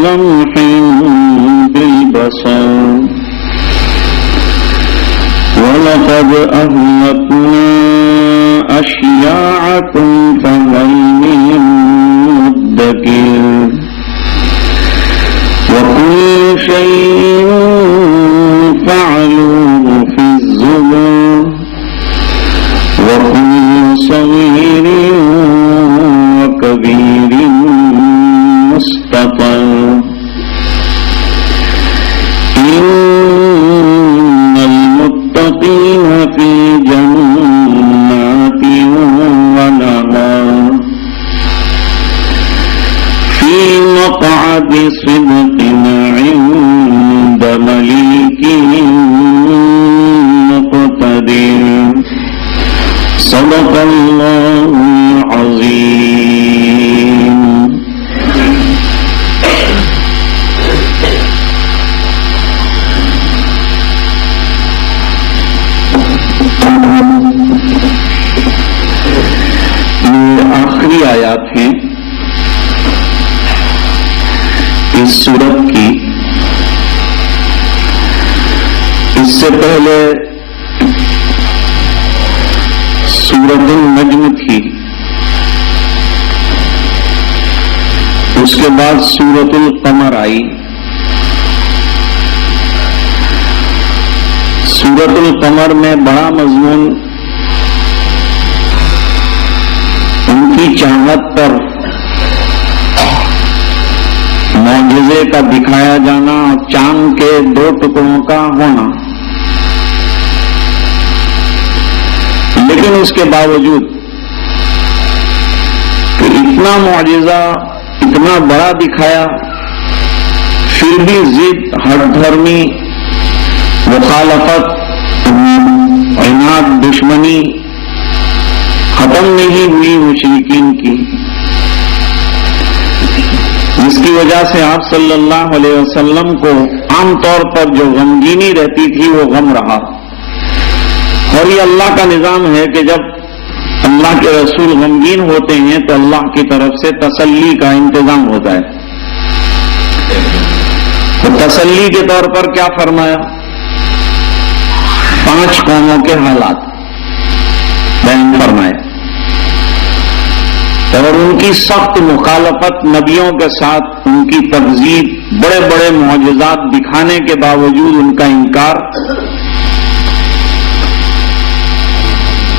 كلمح بالبصر ولقد أهلكنا أشياعكم فهل من مدكر وكل شيء فعلوه في الزبر وكل صغير وكبير مستطر إن المتقين في جنات ونهر في مقعد صدق عند مليك مقتدر صدق الله العظيم. یہ آخری آیات ہیں اس سورت کی. اس سے پہلے سورۃ النجم تھی، اس کے بعد سورۃ القمر آئی. سورۃ القمر میں بڑا مضمون ان کی چاہت پر معجزے کا دکھایا جانا، چاند کے 2 ٹکڑوں کا ہونا. لیکن اس کے باوجود کہ اتنا معجزہ اتنا بڑا دکھایا، پھر بھی ضد، ہٹ دھرمی، مخالفت، عناد، دشمنی ختم نہیں ہوئی مشرکین کی، جس کی وجہ سے آپ صلی اللہ علیہ وسلم کو عام طور پر جو غمگینی رہتی تھی وہ غم رہا. اور یہ اللہ کا نظام ہے کہ جب اللہ کے رسول غمگین ہوتے ہیں تو اللہ کی طرف سے تسلی کا انتظام ہوتا ہے. تو تسلی کے طور پر کیا فرمایا؟ 5 قوموں کے حالات بیان فرمائے اور ان کی سخت مخالفت نبیوں کے ساتھ، ان کی تکذیب، بڑے بڑے معجزات دکھانے کے باوجود ان کا انکار.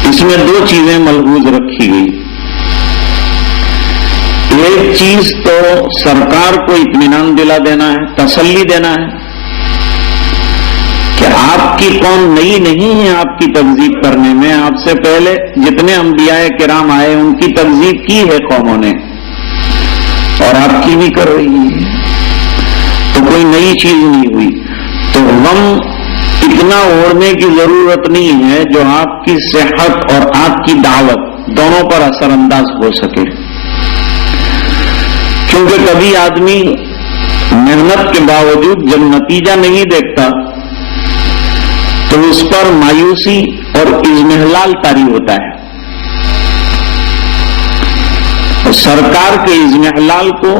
اس میں 2 چیزیں ملحوظ رکھی گئی. ایک چیز تو سرکار کو اطمینان دلا دینا ہے، تسلی دینا ہے کہ آپ کی قوم نئی نہیں ہے آپ کی تکذیب کرنے میں. آپ سے پہلے جتنے انبیاء کرام آئے ان کی تکذیب کی ہے قوموں نے اور آپ کی بھی کر رہی ہے، تو کوئی نئی چیز نہیں ہوئی. تو غم اتنا اوڑھنے کی ضرورت نہیں ہے جو آپ کی صحت اور آپ کی دعوت دونوں پر اثر انداز ہو سکے. کیونکہ کبھی آدمی محنت کے باوجود جب نتیجہ نہیں دیکھتا تو اس پر مایوسی اور اضمحلال طاری ہوتا ہے. اور سرکار کے اضمحلال کو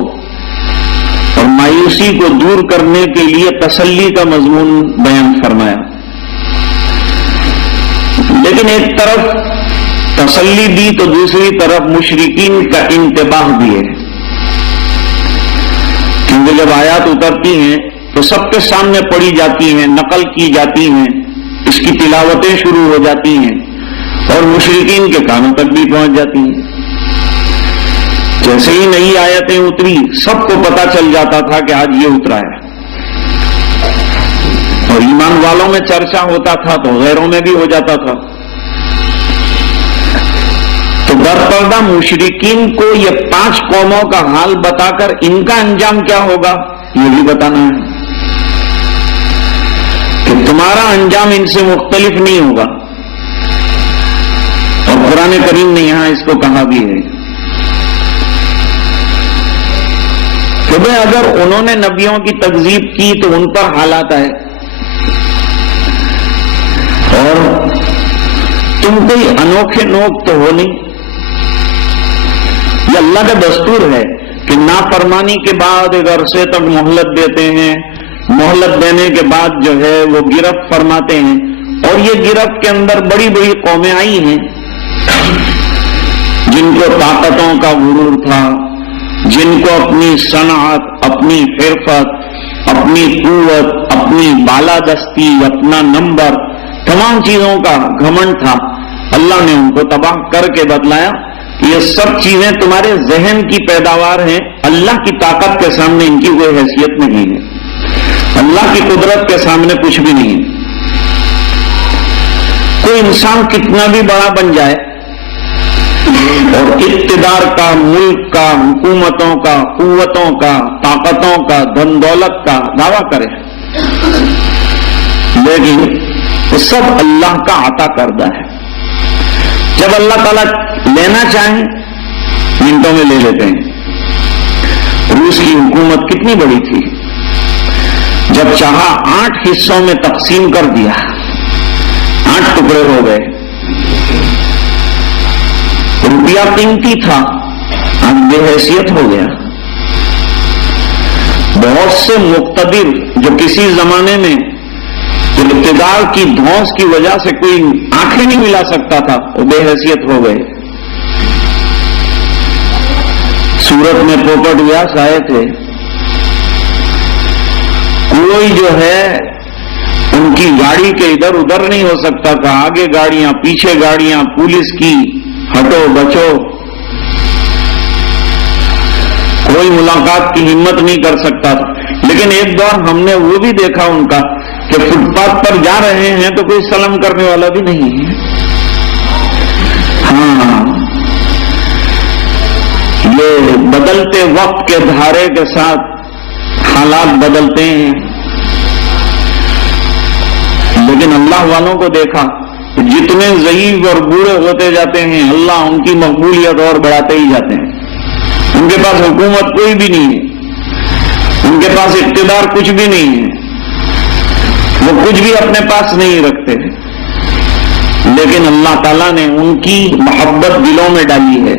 اور مایوسی کو دور کرنے کے لیے تسلی کا مضمون بیان فرمایا. لیکن ایک طرف تسلی دی تو دوسری طرف مشرکین کا انتباہ بھی ہے. کیونکہ جب آیات اترتی ہیں تو سب کے سامنے پڑھی جاتی ہیں، نقل کی جاتی ہیں، اس کی تلاوتیں شروع ہو جاتی ہیں اور مشرکین کے کانوں تک بھی پہنچ جاتی ہیں. جیسے ہی نئی آیتیں اتری سب کو پتا چل جاتا تھا کہ آج یہ اترا ہے، اور ایمان والوں میں چرچا ہوتا تھا تو غیروں میں بھی ہو جاتا تھا. تو برپردہ مشرکین کو یہ 5 قوموں کا حال بتا کر ان کا انجام کیا ہوگا یہ بھی بتانا ہے کہ تمہارا انجام ان سے مختلف نہیں ہوگا. اور قرآن کریم نے یہاں اس کو کہا بھی ہے کہ بھئی اگر انہوں نے نبیوں کی تکذیب کی تو ان پر حالات آئے، اور تم کوئی انوکھے نوک تو ہو نہیں. یہ اللہ کا دستور ہے کہ کہ نافرمانی کے بعد ایک عرصے تک مہلت دیتے ہیں، مہلت دینے کے بعد جو ہے وہ گرفت فرماتے ہیں، اور یہ گرفت کے اندر بڑی بڑی قومیں آئی ہیں جن کو طاقتوں کا غرور تھا، جن کو اپنی صنعت، اپنی حرفت، اپنی قوت، اپنی بالادستی، اپنا نمبر، تمام چیزوں کا گھمنڈ تھا۔ اللہ نے ان کو تباہ کر کے بتلایا کہ یہ سب چیزیں تمہارے ذہن کی پیداوار ہیں، اللہ کی طاقت کے سامنے ان کی کوئی حیثیت نہیں ہے، اللہ کی قدرت کے سامنے کچھ بھی نہیں ہے۔ کوئی انسان کتنا بھی بڑا بن جائے اور اقتدار کا، ملک کا، حکومتوں کا، قوتوں کا، طاقتوں کا، دھن دولت کا دعویٰ کرے، لیکن وہ سب اللہ کا عطا کردہ ہے۔ جب اللہ تعالیٰ لینا چاہیں منٹوں میں لے لیتے ہیں۔ روس کی حکومت کتنی بڑی تھی، جب چاہا 8 حصوں میں تقسیم کر دیا، 8 ٹکڑے ہو گئے۔ روپیہ قیمتی تھا، اب بے حیثیت ہو گیا۔ بہت سے مقتدر جو کسی زمانے میں اقتدار کی دھونس کی وجہ سے کوئی آنکھیں نہیں ملا سکتا تھا، وہ بے حیثیت ہو گئے۔ سورت میں پوپٹ ویاس آئے تھے، کوئی جو ہے ان کی گاڑی کے ادھر ادھر نہیں ہو سکتا تھا، آگے گاڑیاں، پیچھے گاڑیاں، پولیس کی ہٹو بچو، کوئی ملاقات کی ہمت نہیں کر سکتا تھا۔ لیکن ایک دور ہم نے وہ بھی دیکھا ان کا کہ فٹ پاتھ پر جا رہے ہیں تو کوئی سلام کرنے والا بھی نہیں ہے۔ ہاں، یہ بدلتے وقت کے دھارے کے ساتھ حالات بدلتے ہیں، لیکن اللہ والوں کو دیکھا جتنے ضعیف اور بوڑھے ہوتے جاتے ہیں، اللہ ان کی مقبولیت اور بڑھاتے ہی جاتے ہیں۔ ان کے پاس حکومت کوئی بھی نہیں ہے، ان کے پاس اقتدار کچھ بھی نہیں ہے، وہ کچھ بھی اپنے پاس نہیں رکھتے، لیکن اللہ تعالیٰ نے ان کی محبت دلوں میں ڈالی ہے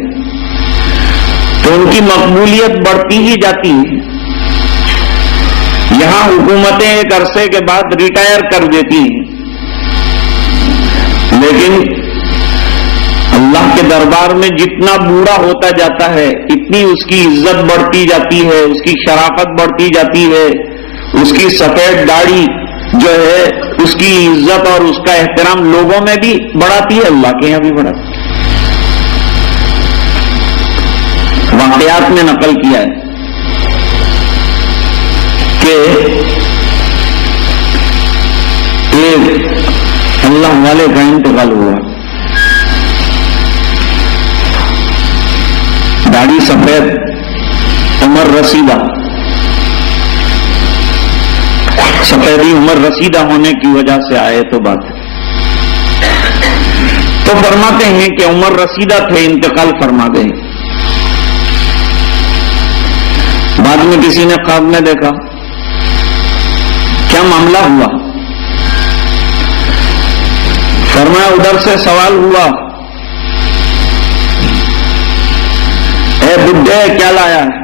تو ان کی مقبولیت بڑھتی ہی جاتی ہے۔ یہاں حکومتیں ایک عرصے کے بعد ریٹائر کر دیتی ہیں، لیکن اللہ کے دربار میں جتنا بوڑھا ہوتا جاتا ہے اتنی اس کی عزت بڑھتی جاتی ہے، اس کی شرافت بڑھتی جاتی ہے، اس کی سفید داڑھی جو ہے اس کی عزت اور اس کا احترام لوگوں میں بھی بڑھاتی ہے، اللہ کے یہاں بھی بڑھاتی ہے۔ واقعات میں نقل کیا ہے کہ ایک اللہ والے کا انتقال ہوا، داڑھی سفید، عمر رسیدہ، سفیدی عمر رسیدہ ہونے کی وجہ سے آئے تو بات ہے۔ تو فرماتے ہیں کہ عمر رسیدہ تھے، انتقال فرما گئے۔ بعد میں کسی نے خواب میں دیکھا، کیا معاملہ ہوا؟ فرمایا ادھر سے سوال ہوا، اے بڈھے کیا لایا ہے؟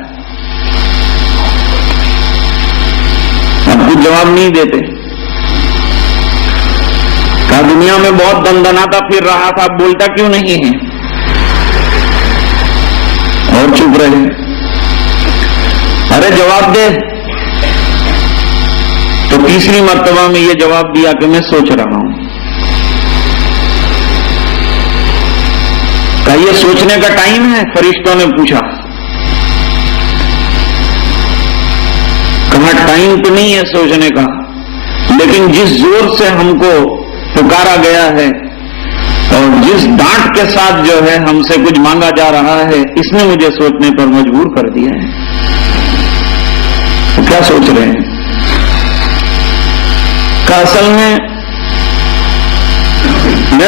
اب کچھ جواب نہیں دیتے۔ کہا دنیا میں بہت دندناتا پھر رہا تھا، بولتا کیوں نہیں ہے؟ اور چپ رہے۔ ارے جواب دے۔ تو تیسری مرتبہ میں یہ جواب دیا کہ میں سوچ رہا ہوں۔ کہا یہ سوچنے کا ٹائم ہے؟ فرشتوں نے پوچھا۔ کہا ٹائم تو نہیں ہے سوچنے کا، لیکن جس زور سے ہم کو پکارا گیا ہے اور جس ڈانٹ کے ساتھ جو ہے ہم سے کچھ مانگا جا رہا ہے، اس نے مجھے سوچنے پر مجبور کر دیا ہے۔ تو کیا سوچ رہے ہیں؟ کہ اصل میں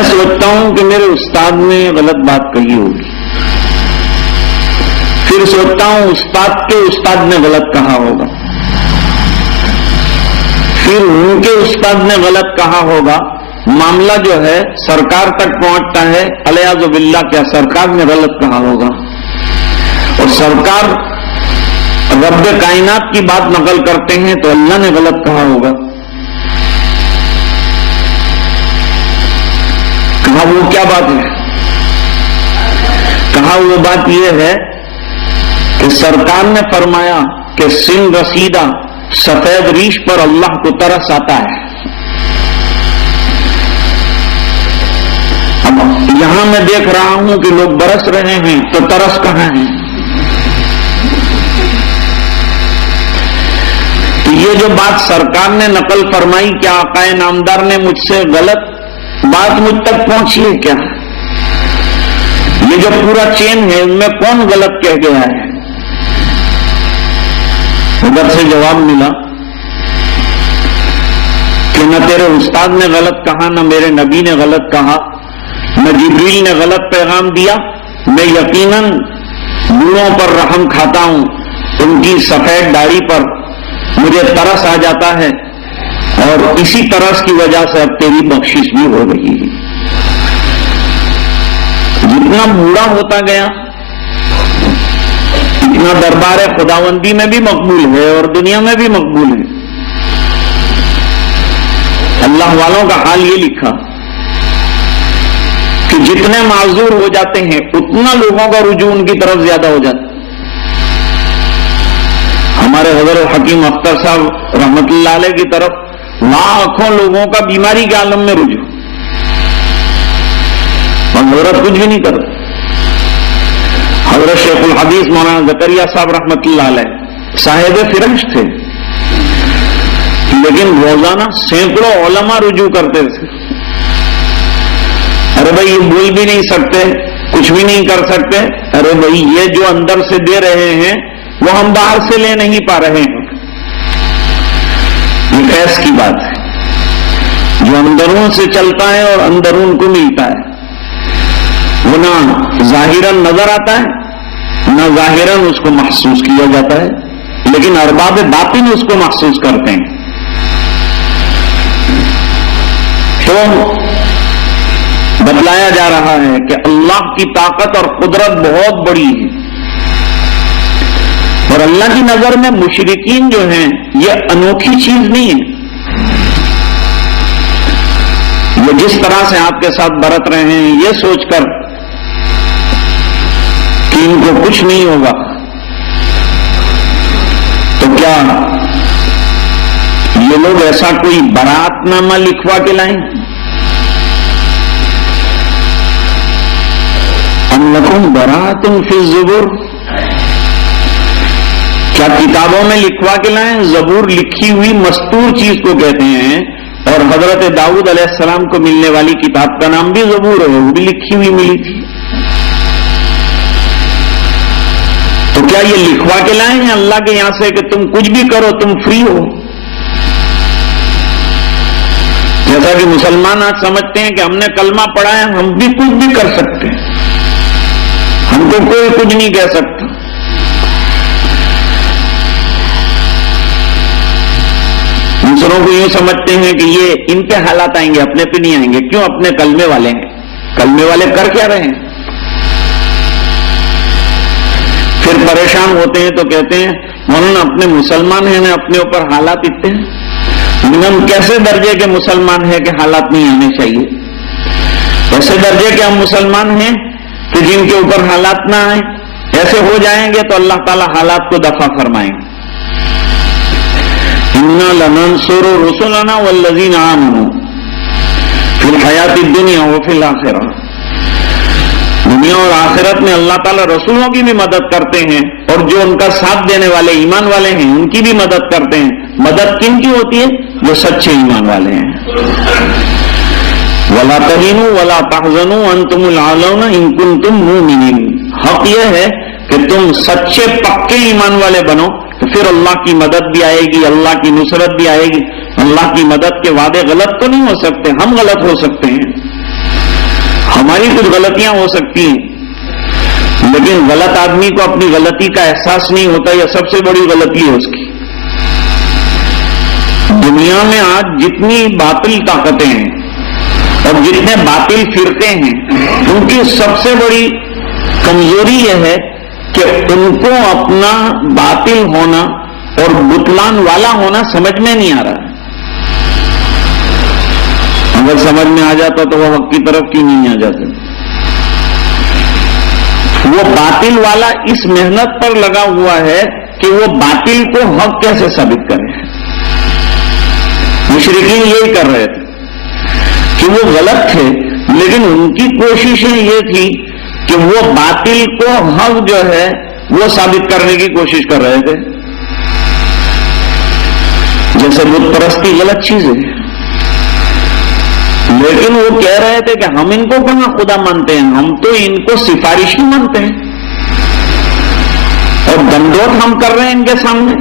سوچتا ہوں کہ میرے استاد نے غلط بات کہی ہوگی، پھر سوچتا ہوں استاد کے استاد نے غلط کہا ہوگا، پھر ان کے استاد نے غلط کہا ہوگا، معاملہ جو ہے سرکار تک پہنچتا ہے، الیاذ باللہ کیا سرکار نے غلط کہا ہوگا، اور سرکار رب کائنات کی بات نقل کرتے ہیں تو اللہ نے غلط کہا ہوگا. کہا وہ کیا بات ہے؟ کہا وہ بات یہ ہے کہ سرکار نے فرمایا کہ سن رسیدہ سفید ریش پر اللہ کو ترس آتا ہے. اب یہاں میں دیکھ رہا ہوں کہ لوگ برس رہے ہیں تو ترس کہاں ہے؟ تو یہ جو بات سرکار نے نقل فرمائی کیا آقا نامدار نے مجھ سے غلط بات مجھ تک پہنچی ہے کیا؟ یہ جو پورا چین ہے ان میں کون غلط کہہ گیا ہے؟ ادھر سے جواب ملا کہ نہ تیرے استاد نے غلط کہا، نہ میرے نبی نے غلط کہا، نہ جبریل نے غلط پیغام دیا. میں یقیناً بوڑھوں پر رحم کھاتا ہوں، ان کی سفید داڑھی پر مجھے ترس آ جاتا ہے، اور اسی ترس کی وجہ سے اب تیری بخشش بھی ہو رہی ہے. جتنا بوڑھا ہوتا گیا اتنا دربار خداوندی میں بھی مقبول ہے اور دنیا میں بھی مقبول ہے. اللہ والوں کا حال یہ لکھا کہ جتنے معذور ہو جاتے ہیں اتنا لوگوں کا رجوع ان کی طرف زیادہ ہو جاتا ہے. ہمارے حضرت حکیم اختر صاحب رحمت اللہ علیہ کی طرف لاکھوں لوگوں کا بیماری کے عالم میں رجوع، حضرت کچھ بھی نہیں کرتے. حضرت شیخ الحدیث مولانا زکریا صاحب رحمت اللہ علیہ صاحب فرش تھے، لیکن روزانہ سینکڑوں علماء رجوع کرتے تھے. ارے بھائی یہ بول بھی نہیں سکتے، کچھ بھی نہیں کر سکتے. ارے بھائی یہ جو اندر سے دے رہے ہیں وہ ہم باہر سے لے نہیں پا رہے ہیں. یہ ایس کی بات ہے، جو اندرون سے چلتا ہے اور اندرون کو ملتا ہے وہ نہ ظاہراً نظر آتا ہے نہ ظاہراً اس کو محسوس کیا جاتا ہے، لیکن ارباب باطن اس کو محسوس کرتے ہیں. تو بتلایا جا رہا ہے کہ اللہ کی طاقت اور قدرت بہت بڑی ہے، اور اللہ کی نظر میں مشرکین جو ہیں یہ انوکھی چیز نہیں ہے. وہ جس طرح سے آپ کے ساتھ برت رہے ہیں یہ سوچ کر کہ ان کو کچھ نہیں ہوگا، تو کیا یہ لوگ ایسا کوئی برات نامہ لکھوا کے لائیں؟ ام لکم برات فی الزبر، کیا کتابوں میں لکھوا کے لائیں؟ زبور لکھی ہوئی مستور چیز کو کہتے ہیں، اور حضرت داؤد علیہ السلام کو ملنے والی کتاب کا نام بھی زبور ہے، وہ بھی لکھی ہوئی ملی تھی. تو کیا یہ لکھوا کے لائے ہیں اللہ کے یہاں سے کہ تم کچھ بھی کرو تم فری ہو؟ جیسا کہ مسلمان آج سمجھتے ہیں کہ ہم نے کلمہ پڑھا ہے ہم بھی کچھ بھی کر سکتے ہیں، ہم کو کوئی کچھ نہیں کہہ سکتا. دوسروں کو یوں سمجھتے ہیں کہ یہ ان کے حالات آئیں گے اپنے پہ نہیں آئیں گے. کیوں؟ اپنے کلمے والے ہیں. کلمے والے کر کیا رہے ہیں؟ پھر پریشان ہوتے ہیں تو کہتے ہیں مولانا اپنے مسلمان ہیں نا، اپنے اوپر حالات اتنے ہیں. ہم کیسے درجے کے مسلمان ہیں کہ حالات نہیں آنے چاہیے؟ ایسے درجے کے ہم مسلمان ہیں کہ جن کے اوپر حالات نہ آئیں. ایسے ہو جائیں گے تو اللہ تعالیٰ حالات کو دفع فرمائیں گے. اِنَّا لَنَنْصُرُ رُسُلَنَا وَالَّذِينَ آمَنُوا فِي الْحَيَاةِ الدُّنْيَا وَفِي الْآخِرَةِ. دنیا اور آخرت میں اللہ تعالیٰ رسولوں کی بھی مدد کرتے ہیں، اور جو ان کا ساتھ دینے والے ایمان والے ہیں ان کی بھی مدد کرتے ہیں. مدد کن کی ہوتی ہے؟ جو سچے ایمان والے ہیں. وَلَا تَهِنُوا وَلَا تَحْزَنُوا وَأَنْتُمُ الْأَعْلَوْنَ إِن كُنتُم مُّؤْمِنِينَ. حق یہ ہے کہ تم سچے پکے ایمان والے بنو تو پھر اللہ کی مدد بھی آئے گی، اللہ کی نصرت بھی آئے گی. اللہ کی مدد کے وعدے غلط تو نہیں ہو سکتے، ہم غلط ہو سکتے ہیں، ہماری کچھ غلطیاں ہو سکتی ہیں، لیکن غلط آدمی کو اپنی غلطی کا احساس نہیں ہوتا. یہ سب سے بڑی غلطی ہے اس کی. دنیا میں آج جتنی باطل طاقتیں ہیں اور جتنے باطل فرقے ہیں ان کی سب سے بڑی کمزوری یہ ہے کہ ان کو اپنا باطل ہونا اور بطلان والا ہونا سمجھ میں نہیں آ رہا. اگر سمجھ میں آ جاتا تو وہ حق کی طرف کیوں نہیں آ جاتے؟ وہ باطل والا اس محنت پر لگا ہوا ہے کہ وہ باطل کو حق کیسے ثابت کرے. مشرکین یہی کر رہے تھے کہ وہ غلط تھے، لیکن ان کی کوششیں یہ تھی کہ وہ باطل کو حق جو ہے وہ ثابت کرنے کی کوشش کر رہے تھے. جیسے بت پرستی غلط چیز ہے، لیکن وہ کہہ رہے تھے کہ ہم ان کو کہاں خدا مانتے ہیں، ہم تو ان کو سفارشی مانتے ہیں اور گندوت ہم کر رہے ہیں ان کے سامنے.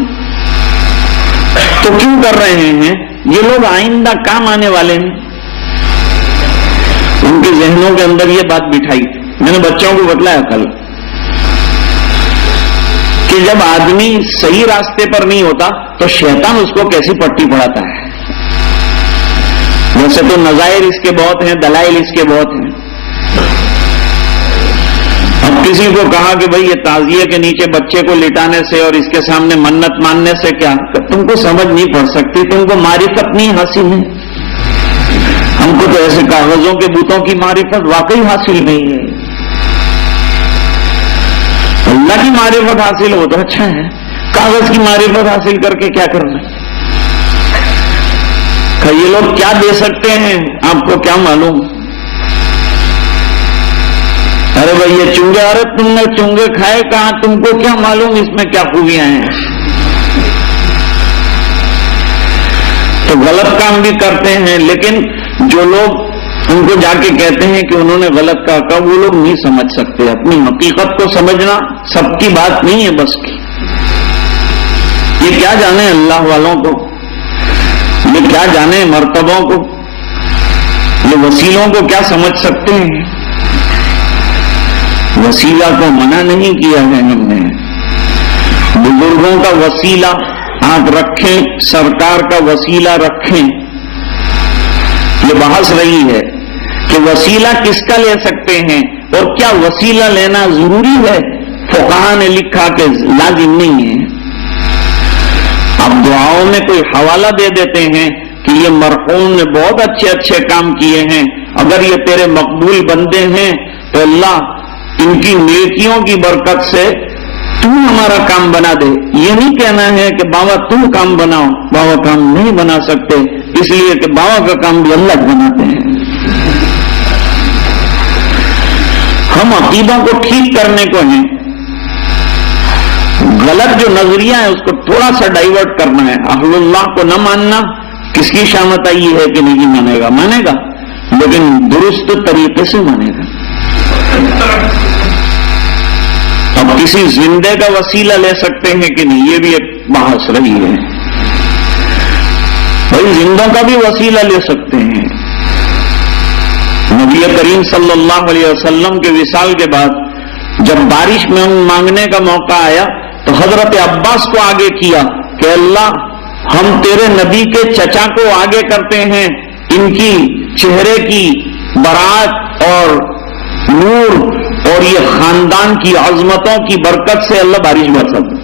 تو کیوں کر رہے ہیں؟ یہ لوگ آئندہ کام آنے والے ہیں. ان کے ذہنوں کے اندر یہ بات بٹھائی. میں نے بچوں کو بتلایا کل کہ جب آدمی صحیح راستے پر نہیں ہوتا تو شیطان اس کو کیسی پٹی پڑھاتا ہے. ویسے تو نظائر اس کے بہت ہیں، دلائل اس کے بہت ہیں. اب کسی کو کہا کہ بھئی یہ تعزیے کے نیچے بچے کو لٹانے سے اور اس کے سامنے منت ماننے سے کیا، تم کو سمجھ نہیں پڑ سکتی، تم کو معرفت نہیں حاصل ہے. ہم کو تو ایسے کاغذوں کے بتوں کی معرفت واقعی حاصل نہیں ہے. اللہ کی معرفت حاصل ہو تو اچھا ہے، کاغذ کی معرفت حاصل کر کے کیا کرنا. کہ یہ لوگ کیا دے سکتے ہیں آپ کو کیا معلوم. ارے بھائی یہ چونگے، ارے تم نے چونگے کھائے کہاں، تم کو کیا معلوم اس میں کیا خوبیاں ہیں. تو غلط کام بھی کرتے ہیں، لیکن جو لوگ ان کو جا کے کہتے ہیں کہ انہوں نے غلط کہا، وہ لوگ نہیں سمجھ سکتے. اپنی حقیقت کو سمجھنا سب کی بات نہیں ہے بس کی. یہ کیا جانے اللہ والوں کو، یہ کیا جانے مرتبوں کو، یہ وسیلوں کو کیا سمجھ سکتے ہیں. وسیلہ کو منع نہیں کیا ہے ہم نے. بزرگوں کا وسیلہ آپ رکھیں، سرکار کا وسیلہ رکھیں. یہ بحث رہی ہے کہ وسیلہ کس کا لے سکتے ہیں اور کیا وسیلہ لینا ضروری ہے. فقہاء نے لکھا کہ لازم نہیں ہے. آپ دعاؤں میں کوئی حوالہ دے دیتے ہیں کہ یہ مرحوم نے بہت اچھے اچھے کام کیے ہیں، اگر یہ تیرے مقبول بندے ہیں تو اللہ ان کی نیکیوں کی برکت سے تو ہمارا کام بنا دے. یہ نہیں کہنا ہے کہ بابا تم کام بناؤ، بابا کام نہیں بنا سکتے، اس لیے کہ بابا کا کام بھی اللہ بناتے ہیں. ہم عقیدوں کو ٹھیک کرنے کو ہیں، غلط جو نظریہ ہے اس کو تھوڑا سا ڈائیورٹ کرنا ہے. اہل اللہ کو نہ ماننا کس کی شامت آئی ہے کہ نہیں مانے گا، مانے گا لیکن درست طریقے سے مانے گا. اب کسی زندے کا وسیلہ لے سکتے ہیں کہ نہیں، یہ بھی ایک بحث رہی ہے. بھائی زندوں کا بھی وسیلہ لے سکتے ہیں. نبی کریم صلی اللہ علیہ وسلم کے وصال کے بعد جب بارش میں مانگنے کا موقع آیا تو حضرت عباس کو آگے کیا کہ اللہ ہم تیرے نبی کے چچا کو آگے کرتے ہیں، ان کی چہرے کی برات اور نور اور یہ خاندان کی عظمتوں کی برکت سے اللہ بارش برسا دے.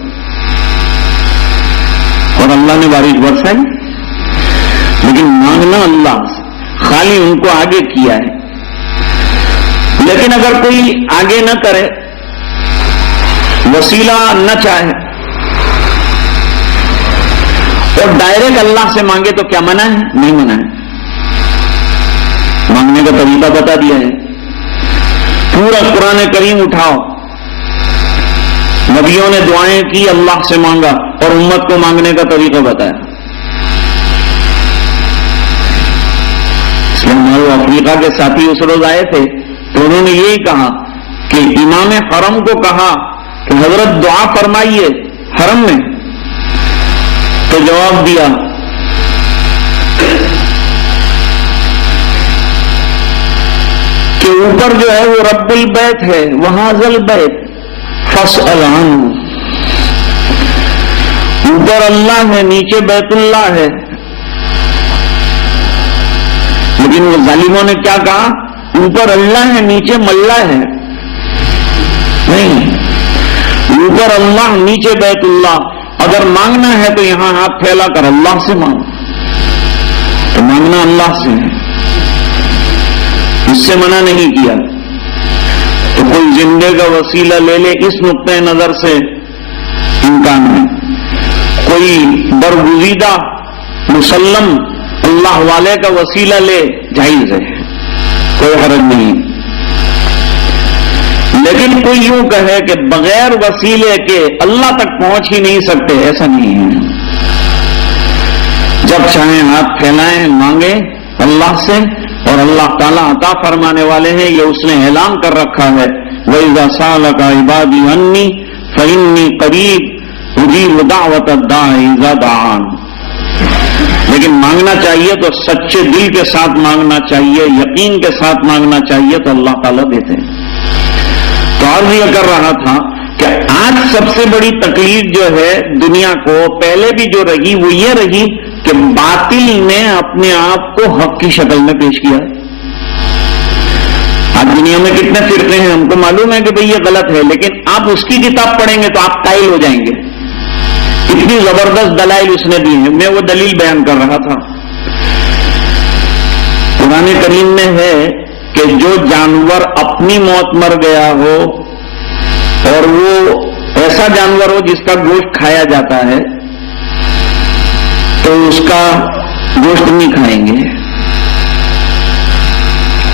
اور اللہ نے بارش برسائی، لیکن مانگنا اللہ سے، خالی ان کو آگے کیا ہے. لیکن اگر کوئی آگے نہ کرے، وسیلہ نہ چاہے اور ڈائریکٹ اللہ سے مانگے تو کیا منع ہے؟ نہیں منع ہے. مانگنے کا طریقہ بتا دیا ہے. پورا قرآن کریم اٹھاؤ، نبیوں نے دعائیں کی، اللہ سے مانگا اور امت کو مانگنے کا طریقہ بتایا. ہمارے افریقہ کے ساتھی اس روز آئے تھے تو انہوں نے یہی کہا کہ امام حرم کو کہا کہ حضرت دعا فرمائیے حرم میں، تو جواب دیا کہ اوپر جو ہے وہ رب البیت ہے، وہاں ذل بیت فاسأل عنہ. اوپر اللہ ہے، نیچے بیت اللہ ہے. لیکن وہ ظالموں نے کیا کہا؟ اوپر اللہ ہے نیچے ملا ہے. نہیں، اوپر اللہ نیچے بیت اللہ، اگر مانگنا ہے تو یہاں ہاتھ پھیلا کر اللہ سے مانگو، تو مانگنا اللہ سے ہے، اس سے منع نہیں کیا۔ تو کوئی زندے کا وسیلہ لے لے، اس نقطۂ نظر سے امکان ہے۔ کوئی برگزیدہ مسلم اللہ والے کا وسیلہ لے، جائز ہے، کوئی حرج نہیں۔ لیکن کوئی یوں کہے کہ بغیر وسیلے کے اللہ تک پہنچ ہی نہیں سکتے، ایسا نہیں ہے۔ جب چاہیں ہاتھ پھیلائیں، مانگیں اللہ سے، اور اللہ تعالیٰ عطا فرمانے والے ہیں، یہ اس نے اعلان کر رکھا ہے، وَإِذَا سَأَلَكَ عِبَادِي عَنِّي فَإِنِّي قَرِيبٌ أُجِيبُ دَعْوَةَ الدَّاعِ إِذَا دَعَانِ۔ لیکن مانگنا چاہیے تو سچے دل کے ساتھ مانگنا چاہیے، یقین کے ساتھ مانگنا چاہیے، تو اللہ تعالیٰ دیتے ہیں۔ تو عرض یہ کر رہا تھا کہ آج سب سے بڑی تکلیف جو ہے دنیا کو، پہلے بھی جو رہی وہ یہ رہی کہ باطل نے اپنے آپ کو حق کی شکل میں پیش کیا۔ آج دنیا میں کتنے فرقے ہیں، ہم کو معلوم ہے کہ بھئی یہ غلط ہے، لیکن آپ اس کی کتاب پڑھیں گے تو آپ قائل ہو جائیں گے، اتنی زبردست دلائل اس نے دی ہیں۔ میں وہ دلیل بیان کر رہا تھا، قرآن کریم میں ہے کہ جو جانور اپنی موت مر گیا ہو، اور وہ ایسا جانور ہو جس کا گوشت کھایا جاتا ہے، تو اس کا گوشت نہیں کھائیں گے،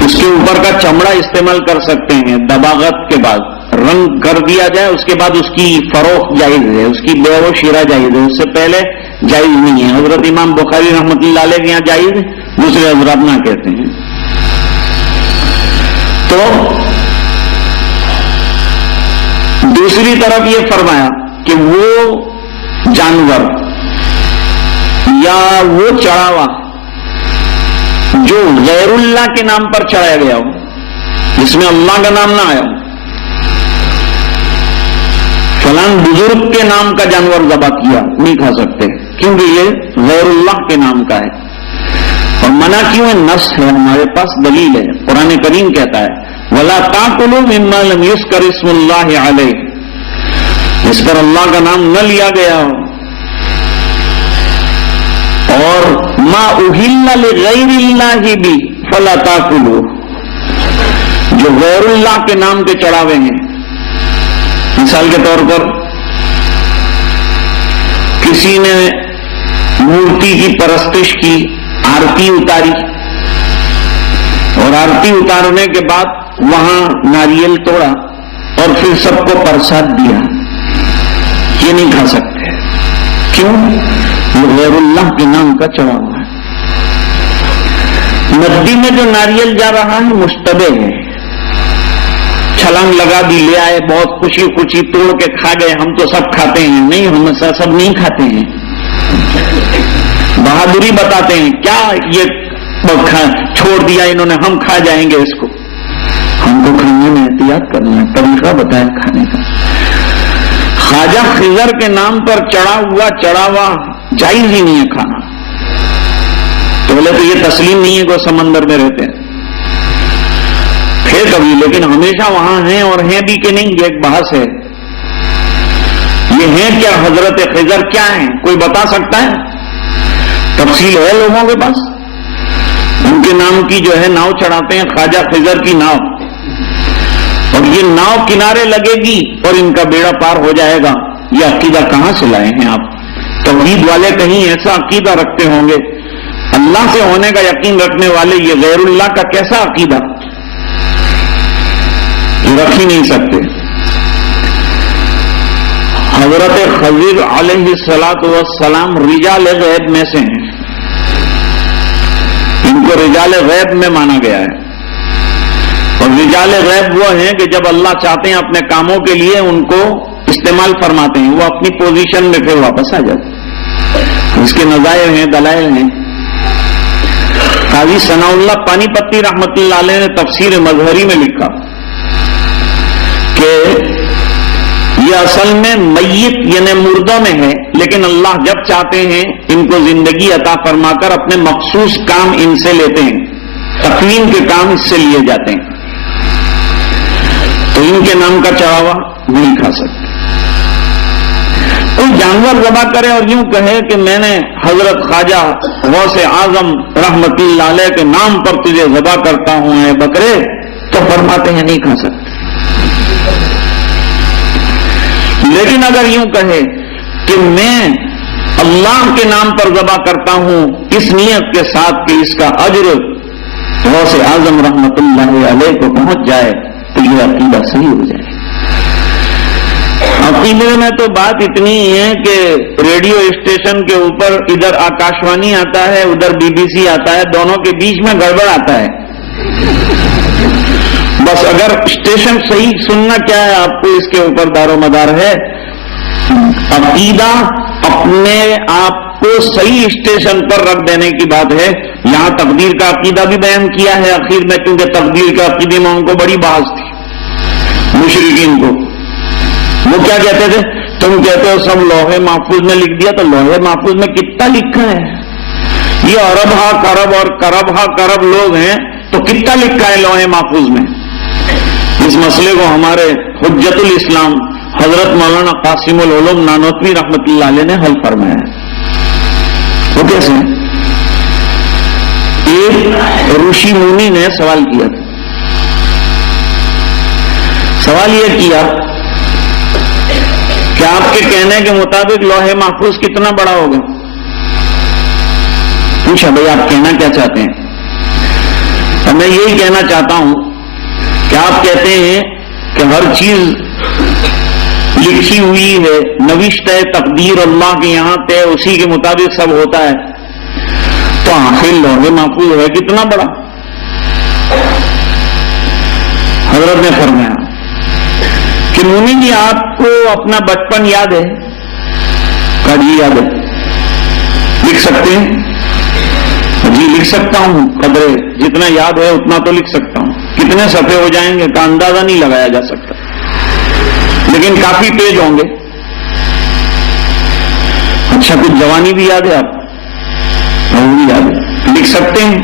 اس کے اوپر کا چمڑا استعمال کر سکتے ہیں، دباغت کے بعد رنگ کر دیا جائے، اس کے بعد اس کی فروخت جائز ہے، اس کی بیع و شراء جائز ہے، اس سے پہلے جائز نہیں ہے۔ حضرت امام بخاری رحمۃ اللہ علیہ کے یہاں جائز ہے، دوسرے حضرات نہ کہتے ہیں۔ تو دوسری طرف یہ فرمایا کہ وہ جانور یا وہ چڑھاوا جو غیر اللہ کے نام پر چڑھایا گیا ہو، جس میں اللہ کا نام نہ آیا ہو، فلان بزرگ کے نام کا جانور ذبح کیا، نہیں کھا سکتے، کیونکہ یہ غیر اللہ کے نام کا ہے۔ اور منع کیوں ہے؟ نص ہے، ہمارے پاس دلیل ہے، قرآن کریم کہتا ہے وَلَا تَأْكُلُوا مِمَّا لَمْ يُذْكَرِ اسْمُ اللَّهِ عَلَيْهِ، اس پر اللہ کا نام نہ لیا گیا ہو، اور مَا أُحِلَّ لِغَيْرِ اللَّهِ بِهِ فَلَا تَأْكُلُوا، جو غیر اللہ کے نام کے چڑھاوے ہیں، مثال کے طور پر کسی نے مورتی کی پرستش کی، آرتی اتاری، اور آرتی اتارنے کے بعد وہاں ناریل توڑا اور پھر سب کو پرساد دیا، یہ نہیں کھا سکتے، کیوں؟ یہ غیر اللہ کے نام کا چڑھا ہوا ہے۔ ندی میں جو ناریل جا رہا ہے مشتبہ ہے، چھلانگ لگا دی، لے آئے، بہت خوشی خوشی توڑ کے کھا گئے، ہم تو سب کھاتے ہیں، نہیں، ہم سب نہیں کھاتے ہیں، بہادری بتاتے ہیں، کیا یہ چھوڑ دیا انہوں نے، ہم کھا جائیں گے اس کو، ہم کو کھانے میں احتیاط کرنا ہے، طریقہ بتایا کھانے کا۔ خواجہ خضر کے نام پر چڑھا ہوا چڑھاوا جائز ہی نہیں ہے کھانا، تو بولے تو یہ تسلیم نہیں ہے کہ وہ سمندر میں رہتے ہیں، پھر کبھی، لیکن ہمیشہ وہاں ہیں، اور ہیں بھی کہ نہیں، یہ ایک بحث ہے۔ یہ ہیں کیا حضرت خضر، کیا ہیں، کوئی بتا سکتا ہے؟ تفصیل ہے لوگوں کے پاس؟ ان کے نام کی جو ہے ناؤ چڑھاتے ہیں، خواجہ خضر کی ناؤ، اور یہ ناؤ کنارے لگے گی اور ان کا بیڑا پار ہو جائے گا۔ یہ عقیدہ کہاں سے لائے ہیں آپ؟ توحید والے کہیں ایسا عقیدہ رکھتے ہوں گے؟ اللہ سے ہونے کا یقین رکھنے والے یہ غیر اللہ کا کیسا عقیدہ رکھ ہی نہیں سکتے۔ حضرت خضر علیہ الصلاۃ والسلام رجال غیب میں سے ہیں، ان کو رجال غیب میں مانا گیا ہے، اور رجال غیب وہ ہیں کہ جب اللہ چاہتے ہیں اپنے کاموں کے لیے ان کو استعمال فرماتے ہیں، وہ اپنی پوزیشن میں پھر واپس آ جاتے ہیں، اس کے نظائر ہیں، دلائل ہیں۔ قاضی ثناء اللہ پانی پتی رحمت اللہ علیہ نے تفسیر مظہری میں لکھا کہ یہ اصل میں میت یعنی مردوں میں ہے، لیکن اللہ جب چاہتے ہیں ان کو زندگی عطا فرما کر اپنے مخصوص کام ان سے لیتے ہیں، تقویم کے کام اس سے لیے جاتے ہیں، تو ان کے نام کا چڑھاوا نہیں کھا سکتے۔ کوئی جانور ذبح کرے اور یوں کہے کہ میں نے حضرت خواجہ غوث اعظم رحمت اللہ علیہ کے نام پر تجھے ذبح کرتا ہوں اے بکرے، تو فرماتے ہیں نہیں کھا سکتے۔ لیکن اگر یوں کہے کہ میں اللہ کے نام پر ذبح کرتا ہوں اس نیت کے ساتھ کہ اس کا اجر غوث اعظم رحمت اللہ علیہ کو پہنچ جائے، تو یہ عقیدہ صحیح ہو جائے۔ عقیدے میں تو بات اتنی ہے کہ ریڈیو اسٹیشن کے اوپر ادھر آکاشوانی آتا ہے، ادھر BBC آتا ہے، دونوں کے بیچ میں گڑبڑ آتا ہے۔ بس اگر اسٹیشن صحیح سننا کیا ہے آپ کو اس کے اوپر دار و مدار ہے، عقیدہ اپنے آپ کو صحیح اسٹیشن پر رکھ دینے کی بات ہے۔ یہاں تقدیر کا عقیدہ بھی بیان کیا ہے آخر میں، کیونکہ تقدیر کے عقیدے میں ان کو بڑی بحث تھی مشرکین کو۔ وہ کیا کہتے تھے؟ تم کہتے ہو سب لوہے محفوظ میں لکھ دیا، تو لوہے محفوظ میں کتنا لکھا ہے؟ یہ ارب ہا کرب اور کرب ہا کرب لوگ ہیں، تو کتنا لکھا ہے لوہے محفوظ میں؟ اس مسئلے کو ہمارے حجت الاسلام حضرت مولانا قاسم العلوم نانوتوی رحمت اللہ علیہ نے حل فرمایا ہے۔ وہ کیسے؟ ایک رشی مونی نے سوال کیا تھا۔ سوال یہ کیا کہ آپ کے کہنے کے مطابق لوہے محفوظ کتنا بڑا ہوگا؟ پوچھا بھائی آپ کہنا کیا چاہتے ہیں؟ اور میں یہی کہنا چاہتا ہوں کہ آپ کہتے ہیں کہ ہر چیز لکھی ہوئی ہے، نوشت ہے، تقدیر اللہ کے یہاں طے، اسی کے مطابق سب ہوتا ہے، تو آخر لوہے محفوظ ہے کتنا بڑا؟ حضرت نے فرمایا کہ مونی جی آپ کو اپنا بچپن یاد ہے؟ کہا جی یاد ہے۔ لکھ سکتے ہیں؟ جی لکھ سکتا ہوں، قدرے جتنا یاد ہے اتنا تو لکھ سکتا ہوں۔ کتنے صفحے ہو جائیں گے کا اندازہ نہیں لگایا جا سکتا، لیکن کافی پیج ہوں گے۔ اچھا کچھ جوانی بھی یاد ہے آپ؟ وہ بھی یاد ہے، لکھ سکتے ہیں؟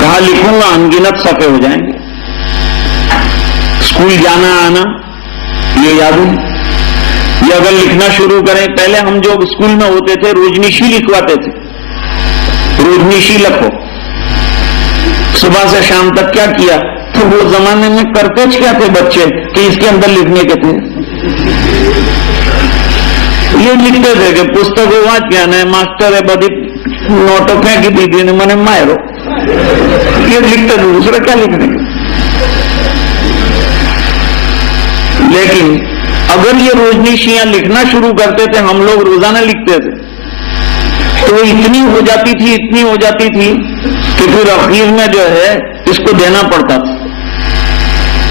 کہا لکھوں گا، انگنت صفحے ہو جائیں گے۔ اسکول جانا آنا یہ یاد ہے؟ یہ اگر لکھنا شروع کریں، پہلے ہم جو اسکول میں ہوتے تھے روزنیشی لکھواتے تھے، روزنیشی لکھو، صبح سے شام تک کیا کیا، تو وہ زمانے میں کرتے کیا تھے بچے کہ اس کے اندر لکھنے کے تھے، یہ لکھتے تھے کہ پستک واچ ماسٹر بدی نوٹوں پھینکی دیدی نے میں نے مائرو، یہ لکھتے تھے، دوسرا کیا لکھنے کے۔ لیکن اگر یہ روزنیشیاں لکھنا شروع کرتے تھے، ہم لوگ روزانہ لکھتے تھے، تو اتنی ہو جاتی تھی کہ پھر اخیر میں جو ہے اس کو دینا پڑتا تھا۔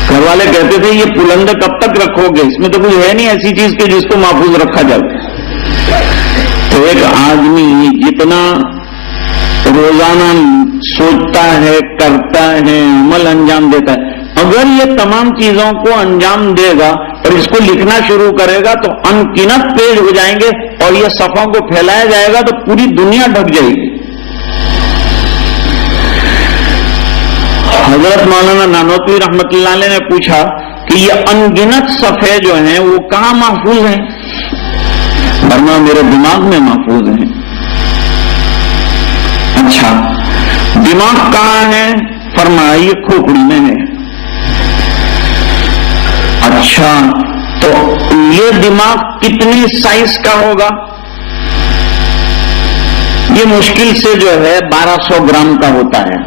گھر والے کہتے تھے یہ پلند کب تک رکھو گے، اس میں تو کچھ ہے نہیں ایسی چیز کہ جس کو محفوظ رکھا جائے۔ تو ایک آدمی جتنا روزانہ سوچتا ہے، کرتا ہے، عمل انجام دیتا ہے، اگر یہ تمام چیزوں کو انجام دے گا اور اس کو لکھنا شروع کرے گا تو انگنت پیج ہو جائیں گے اور یہ صفحوں کو پھیلایا جائے گا تو پوری دنیا ڈھک جائے گی۔ حضرت مولانا نانوتوی رحمت اللہ علیہ نے پوچھا کہ یہ انگنت صفحے جو ہیں وہ کہاں محفوظ ہیں؟ ورنہ میرے دماغ میں محفوظ ہیں۔ اچھا دماغ کہاں ہے؟ فرمایا یہ کھوپڑی میں ہے۔ اچھا تو یہ دماغ کتنی سائز کا ہوگا؟ یہ مشکل سے جو ہے 1200 گرام کا ہوتا ہے۔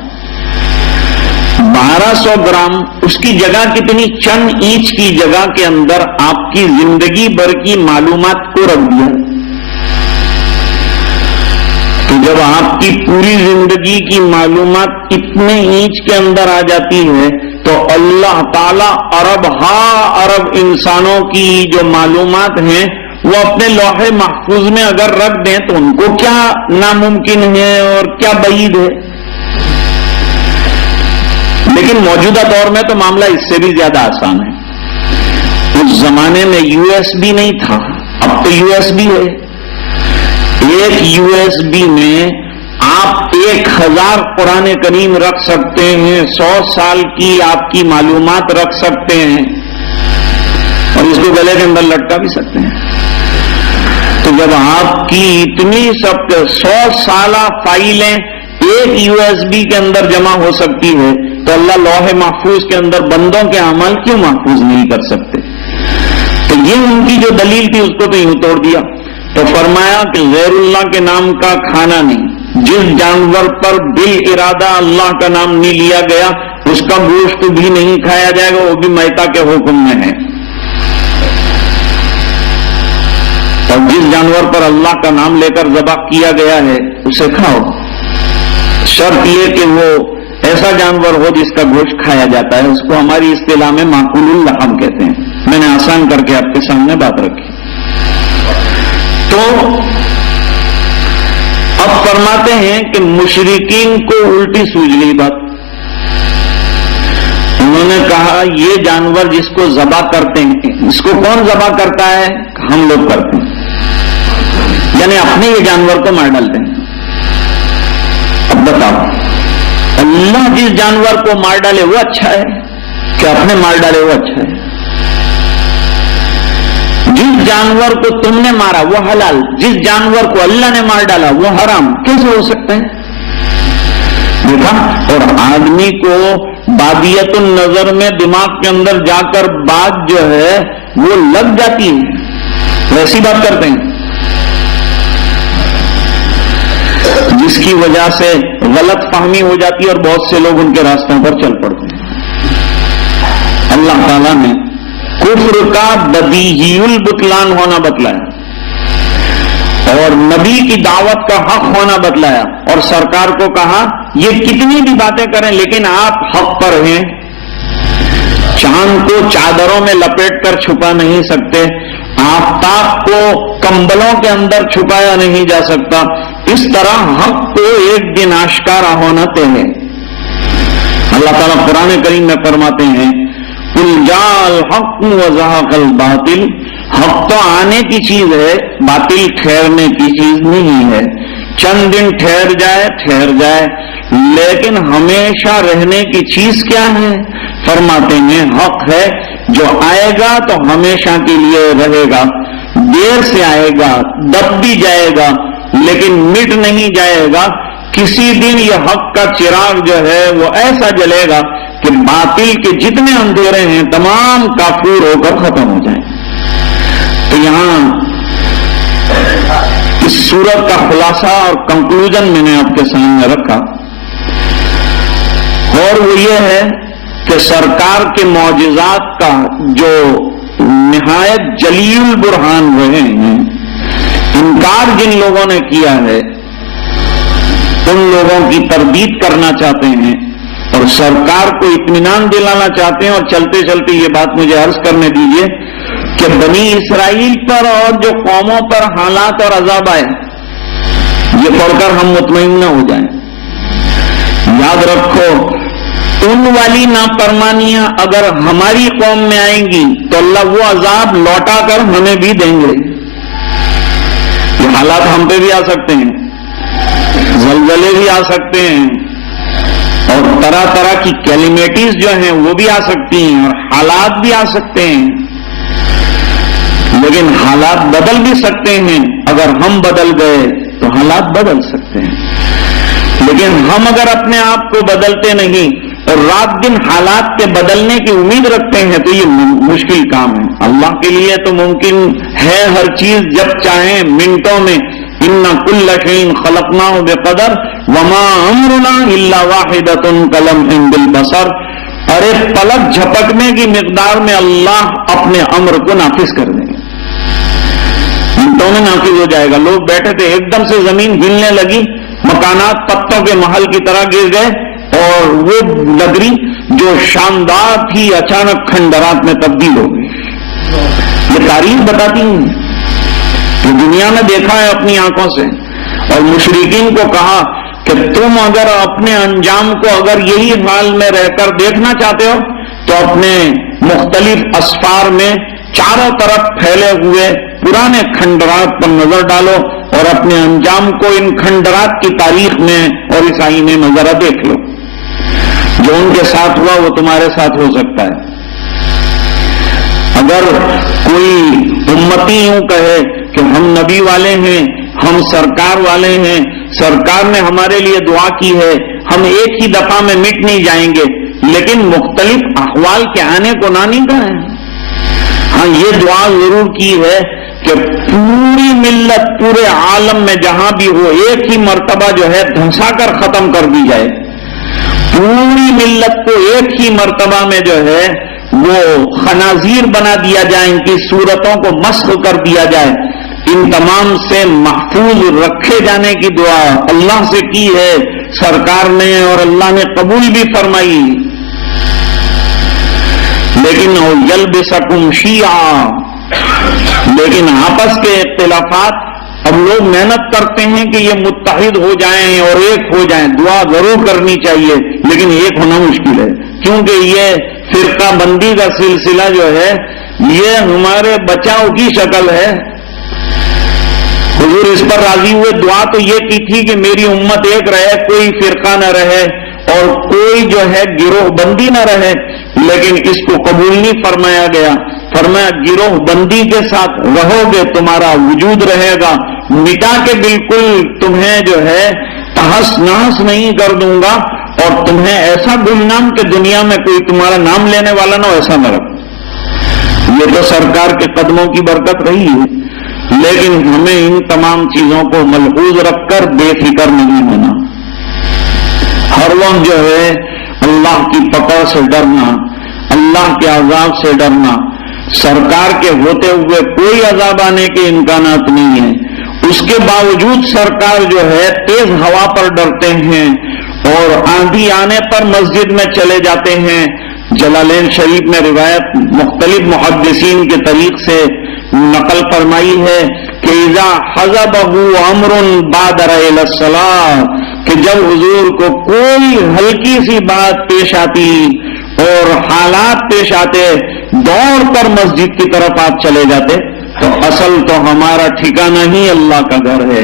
1200 گرام اس کی جگہ کتنی؟ چند اینچ کی جگہ کے اندر آپ کی زندگی بھر کی معلومات کو رکھ دیا۔ تو جب آپ کی پوری زندگی کی معلومات اتنے اینچ کے اندر آ جاتی ہے تو اللہ تعالیٰ ارب انسانوں کی جو معلومات ہیں وہ اپنے لوح محفوظ میں اگر رکھ دیں تو ان کو کیا ناممکن ہے اور کیا بعید ہے۔ لیکن موجودہ دور میں تو معاملہ اس سے بھی زیادہ آسان ہے۔ اس زمانے میں USB نہیں تھا، اب تو USB ہے۔ ایک USB میں آپ 1000 قرآن کریم رکھ سکتے ہیں، 100 سال کی آپ کی معلومات رکھ سکتے ہیں اور اس کو گلے کے اندر لٹکا بھی سکتے ہیں۔ جب آپ کی اتنی سب 100 سالہ فائلیں ایک USB کے اندر جمع ہو سکتی ہے تو اللہ لوح محفوظ کے اندر بندوں کے اعمال کیوں محفوظ نہیں کر سکتے؟ تو یہ ان کی جو دلیل تھی اس کو تو یوں توڑ دیا. تو فرمایا کہ غیر اللہ کے نام کا کھانا نہیں. جس جانور پر بال ارادہ اللہ کا نام نہیں لیا گیا اس کا گوشت بھی نہیں کھایا جائے گا، وہ بھی میتہ کے حکم میں ہے. اور جس جانور پر اللہ کا نام لے کر ذبح کیا گیا ہے اسے کھاؤ، شرط یہ کہ وہ ایسا جانور ہو جس کا گوشت کھایا جاتا ہے. اس کو ہماری اصطلاح میں معقول اللحم کہتے ہیں. میں نے آسان کر کے آپ کے سامنے بات رکھی. تو اب فرماتے ہیں کہ مشرکین کو الٹی سوجھ گئی بات. انہوں نے کہا یہ جانور جس کو ذبح کرتے ہیں، اس کو کون ذبح کرتا ہے؟ ہم لوگ کرتے ہیں، یعنی اپنے یہ جانور کو مار ڈالتے ہیں. اب بتاؤ، اللہ جس جانور کو مار ڈالے وہ اچھا ہے کہ اپنے مار ڈالے وہ اچھا ہے؟ جس جانور کو تم نے مارا وہ حلال، جس جانور کو اللہ نے مار ڈالا وہ حرام. کیسے ہو سکتا ہے؟ دیکھا. اور آدمی کو بادیت النظر میں دماغ کے اندر جا کر بات جو ہے وہ لگ جاتی ہے، ویسی بات کرتے ہیں جس کی وجہ سے غلط فہمی ہو جاتی ہے اور بہت سے لوگ ان کے راستوں پر چل پڑتے ہیں. اللہ تعالیٰ نے کفر کا بدیہی البطلان ہونا بتلایا اور نبی کی دعوت کا حق ہونا بتلایا اور سرکار کو کہا یہ کتنی بھی باتیں کریں لیکن آپ حق پر ہیں. چاند کو چادروں میں لپیٹ کر چھپا نہیں سکتے، آفتاب کو کمبلوں کے اندر چھپایا نہیں جا سکتا. اس طرح حق کو ایک دن آشکارا ہونا طے ہے. اللہ تعالیٰ قرآن کریم میں فرماتے ہیں قل جاء الحق وزهق الباطل. حق تو آنے کی چیز ہے، باطل ٹھہرنے کی چیز نہیں ہے. چند دن ٹھہر جائے لیکن ہمیشہ رہنے کی چیز کیا ہے؟ فرماتے ہیں حق ہے جو آئے گا تو ہمیشہ کے لیے رہے گا. دیر سے آئے گا، دب بھی جائے گا لیکن مٹ نہیں جائے گا. کسی دن یہ حق کا چراغ جو ہے وہ ایسا جلے گا کہ باطل کے جتنے اندھیرے ہیں تمام کافور ہو کر ختم ہو جائیں. تو یہاں اس سورت کا خلاصہ اور کنکلوژن میں نے آپ کے سامنے رکھا اور وہ یہ ہے کہ سرکار کے معجزات کا جو نہایت جلیل البرہان رہے ہیں، انکار جن لوگوں نے کیا ہے ان لوگوں کی تردید کرنا چاہتے ہیں اور سرکار کو اطمینان دلانا چاہتے ہیں. اور چلتے چلتے یہ بات مجھے عرض کرنے دیجیے کہ بنی اسرائیل پر اور جو قوموں پر حالات اور عذاب آئے یہ پڑھ کر ہم مطمئن نہ ہو جائیں. یاد رکھو ان والی نافرمانیاں اگر ہماری قوم میں آئیں گی تو اللہ وہ عذاب لوٹا کر ہمیں بھی دیں گے. یہ حالات ہم پہ بھی آ سکتے ہیں، زلزلے بھی آ سکتے ہیں اور طرح طرح کی کیلیمیٹیز جو ہیں وہ بھی آ سکتی ہیں اور حالات بھی آ سکتے ہیں. لیکن حالات بدل بھی سکتے ہیں. اگر ہم بدل گئے تو حالات بدل سکتے ہیں. لیکن ہم اگر اپنے آپ کو بدلتے نہیں اور رات دن حالات کے بدلنے کی امید رکھتے ہیں تو یہ مشکل کام ہے. اللہ کے لیے تو ممکن ہے ہر چیز جب چاہیں منٹوں میں. اِنَّ كُلَّ شَيْءٍ خَلَقْنَاهُ بِقَدَرٍ وَمَا أَمْرُنَا إِلَّا وَاحِدَةٌ كَلَمْحٍ بِالْبَصَرِ. ارے پلک جھپکنے کی مقدار میں اللہ اپنے امر کو نافذ کر دیں گے، منٹوں میں نافذ ہو جائے گا. لوگ بیٹھے تھے ایک دم سے زمین ہلنے لگی، مکانات پتوں کے محل کی طرح گر گئے اور وہ نگری جو شاندار تھی اچانک کھنڈرات میں تبدیل ہو گئی. یہ تاریخ بتاتی ہیں، یہ دنیا نے دیکھا ہے اپنی آنکھوں سے. اور مشرکین کو کہا کہ تم اگر اپنے انجام کو اگر یہی حال میں رہ کر دیکھنا چاہتے ہو تو اپنے مختلف اسفار میں چاروں طرف پھیلے ہوئے پرانے کھنڈرات پر نظر ڈالو اور اپنے انجام کو ان کھنڈرات کی تاریخ میں اور اس آئینے میں ذرا دیکھ لو. جو ان کے ساتھ ہوا وہ تمہارے ساتھ ہو سکتا ہے. اگر کوئی امتی یوں کہے کہ ہم نبی والے ہیں، ہم سرکار والے ہیں، سرکار نے ہمارے لیے دعا کی ہے، ہم ایک ہی دفعہ میں مٹ نہیں جائیں گے، لیکن مختلف احوال کے آنے کو نہ نہیں کہا ہے۔ ہاں یہ دعا ضرور کی ہے کہ پوری ملت پورے عالم میں جہاں بھی ہو ایک ہی مرتبہ جو ہے دھنسا کر ختم کر دی جائے، پوری ملت کو ایک ہی مرتبہ میں جو ہے وہ خنازیر بنا دیا جائے، ان کی صورتوں کو مسخ کر دیا جائے۔ ان تمام سے محفوظ رکھے جانے کی دعا اللہ سے کی ہے سرکار نے، اور اللہ نے قبول بھی فرمائی۔ لیکن یلبسکم شیعا، لیکن آپس کے اختلافات، اب لوگ محنت کرتے ہیں کہ یہ متحد ہو جائیں اور ایک ہو جائیں، دعا ضرور کرنی چاہیے، لیکن ایک ہونا مشکل ہے، کیونکہ یہ فرقہ بندی کا سلسلہ جو ہے یہ ہمارے بچاؤ کی شکل ہے۔ حضور اس پر راضی ہوئے، دعا تو یہ کی تھی کہ میری امت ایک رہے، کوئی فرقہ نہ رہے اور کوئی جو ہے گروہ بندی نہ رہے، لیکن اس کو قبول نہیں فرمایا گیا۔ فرمایا گروہ بندی کے ساتھ رہو گے تمہارا وجود رہے گا، مٹا کے بالکل تمہیں جو ہے تہس نہس نہیں کر دوں گا، اور تمہیں ایسا گمنام کہ دنیا میں کوئی تمہارا نام لینے والا نہ ہو، ایسا نہ رکھ۔ یہ تو سرکار کے قدموں کی برکت رہی ہے، لیکن ہمیں ان تمام چیزوں کو ملحوظ رکھ کر بے فکر نہیں ہونا۔ ہر وقت جو ہے اللہ کی پکڑ سے ڈرنا، اللہ کے عذاب سے ڈرنا۔ سرکار کے ہوتے ہوئے کوئی عذاب آنے کے امکانات نہیں ہیں، اس کے باوجود سرکار جو ہے تیز ہوا پر ڈرتے ہیں اور آندھی آنے پر مسجد میں چلے جاتے ہیں۔ جلالین شریف میں روایت مختلف محدثین کے طریق سے نقل فرمائی ہے کہ اذا حزبہ امر بادر الی الصلاۃ، کہ جب حضور کو کوئی ہلکی سی بات پیش آتی اور حالات پیش آتے، دوڑ کر مسجد کی طرف آپ چلے جاتے۔ تو اصل تو ہمارا ٹھکانہ ہی اللہ کا گھر ہے،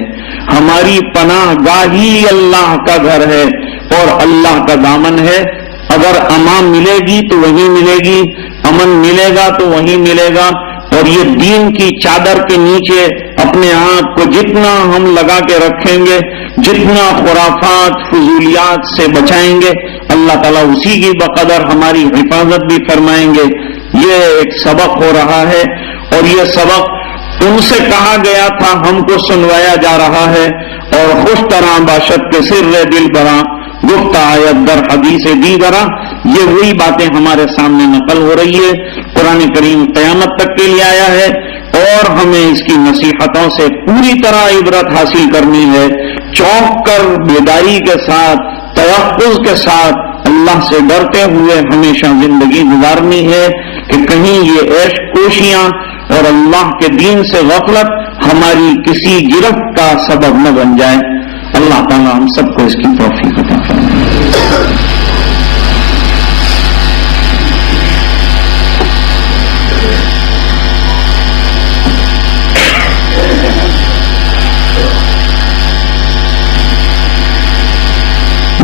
ہماری پناہ گاہی اللہ کا گھر ہے اور اللہ کا دامن ہے۔ اگر امان ملے گی تو وہیں ملے گی، امن ملے گا تو وہیں ملے گا، اور یہ دین کی چادر کے نیچے اپنے آپ کو جتنا ہم لگا کے رکھیں گے، جتنا خرافات فضولیات سے بچائیں گے، اللہ تعالیٰ اسی کی بقدر ہماری حفاظت بھی فرمائیں گے۔ یہ ایک سبق ہو رہا ہے، اور یہ سبق ان سے کہا گیا تھا، ہم کو سنوایا جا رہا ہے، اور خوش طرح باشد کے سر دل برا گفت آیت در حدیث دیگرہ، یہ وہی باتیں ہمارے سامنے نقل ہو رہی ہے۔ قرآن کریم قیامت تک کے لیے آیا ہے، اور ہمیں اس کی نصیحتوں سے پوری طرح عبرت حاصل کرنی ہے، چونک کر بیداری کے ساتھ تیقظ کے ساتھ اللہ سے ڈرتے ہوئے ہمیشہ زندگی گزارنی ہے، کہ کہیں یہ عیش کوشیاں اور اللہ کے دین سے غفلت ہماری کسی گرفت کا سبب نہ بن جائے۔ اللہ تعالیٰ ہم سب کو اس کی توفیق عطا فرمائے۔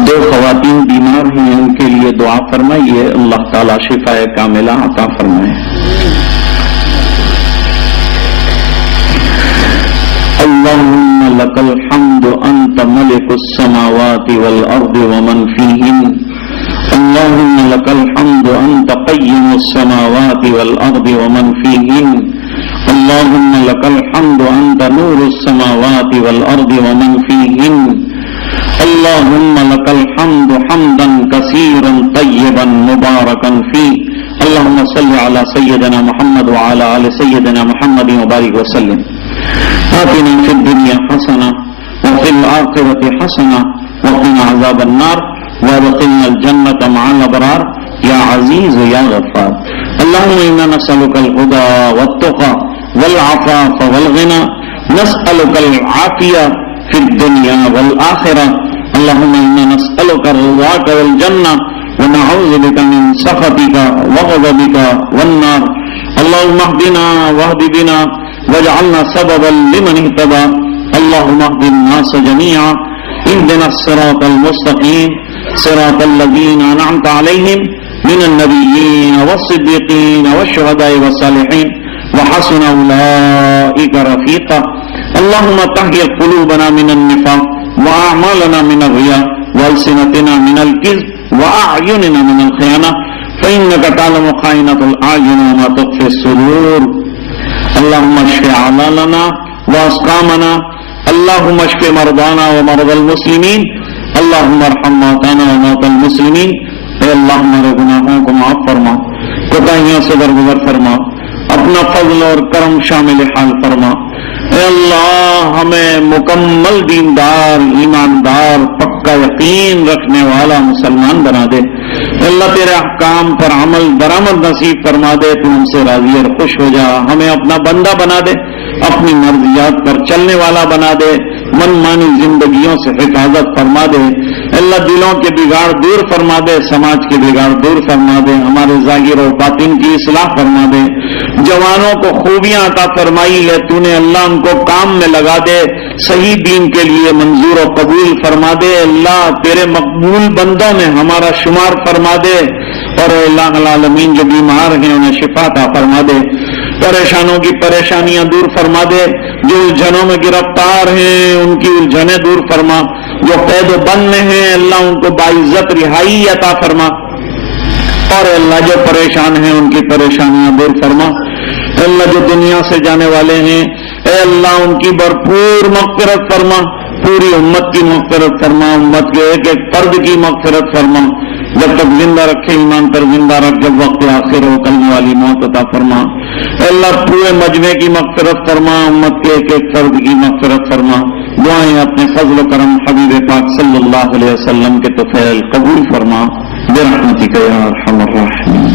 دو خواتین بیمار ہیں، ان کے لیے دعا فرمائیے، اللہ تعالیٰ شفائے کاملہ عطا فرمائے۔ اللهم لك الحمد أنت ملك السماوات والأرض ومن فيهن، اللهم لك الحمد أنت قيم السماوات والأرض ومن فيهن، اللهم لك الحمد أنت نور السماوات والأرض ومن فيهن، اللهم لك الحمد حمدا كثيرا طيبا مباركا فيه، اللهم صل على سيدنا محمد وعلى آل سيدنا محمد وبارك وسلم۔ آتنا في الدنيا حسنة وفي الآخرة حسنة وقنا عذاب النار وادخلنا الجنة مع الأبرار يا عزيز يا غفار۔ اللهم إنا نسألك الهدى والتقى والعفاف والغنى، نسألك العافية في الدنيا والآخرة، اللهم إنا نسألك رضاك والجنة ونعوذ بك من سخطك وغضبك والنار، اللهم اهدنا واهد بنا واجعلنا سببا لمن اهتدى، اللهم اهد الناس جميعا، اهدنا الصراط المستقيم صراط الذين أنعمت عليهم من النبيين والصديقين والشهداء والصالحين وحسن أولئك رفيقا اللهم طهر قلوبنا من النفاق وأعمالنا من الرياء وألسنتنا من الكذب وأعيننا من الخيانة فإنك تعلم خائنة الأعين وما تخفي الصدور اللهم اشف أعمالنا وأسقامنا اللهم اشف مرضانا ومرضى المسلمين اللهم ارحم موتانا وموتى المسلمين اے اللہ ہمارے گناہوں کو معاف فرما کوتاہیوں سے درگزر فرما اپنا فضل اور کرم شامل حال فرما اے اللہ ہمیں مکمل دیندار ایماندار پکا یقین رکھنے والا مسلمان بنا دے اللہ تیرے احکام پر عمل درآمد نصیب فرما دے تو ہم سے راضی اور خوش ہو جا ہمیں اپنا بندہ بنا دے اپنی مرضیات پر چلنے والا بنا دے من مانی زندگیوں سے حفاظت فرما دے اللہ دلوں کے بگاڑ دور فرما دے سماج کے بگاڑ دور فرما دے ہمارے ظاہر و باطن کی اصلاح فرما دے جوانوں کو خوبیاں عطا فرمائی ہے تو نے اللہ ان کو کام میں لگا دے صحیح دین کے لیے منظور و قبول فرما دے اللہ تیرے مقبول بندوں میں ہمارا شمار فرما دے اور اللہ العالمین جو بیمار ہیں انہیں شفا عطا فرما دے پریشانوں کی پریشانیاں دور فرما دے جو الجھنوں میں گرفتار ہیں ان کی الجھنیں دور فرما جو قید و بند میں ہیں اللہ ان کو باعزت رہائی عطا فرما اور اللہ جو پریشان ہیں ان کی پریشانیاں دور فرما اللہ جو دنیا سے جانے والے ہیں اے اللہ ان کی بھرپور مغفرت فرما پوری امت کی مغفرت فرما امت کے ایک ایک فرد کی مغفرت فرما جب تک زندہ رکھے ایمان پر زندہ رکھ جب وقت آخر ہو کلمہ والی موت عطا فرما اے اللہ پورے مجمع کی مغفرت فرما امت کے ایک ایک فرد کی مغفرت فرما دعائیں اپنے فضل و کرم حبیب پاک صلی اللہ علیہ وسلم کے طفیل قبول فرما برحمتک یا ارحم الراحمین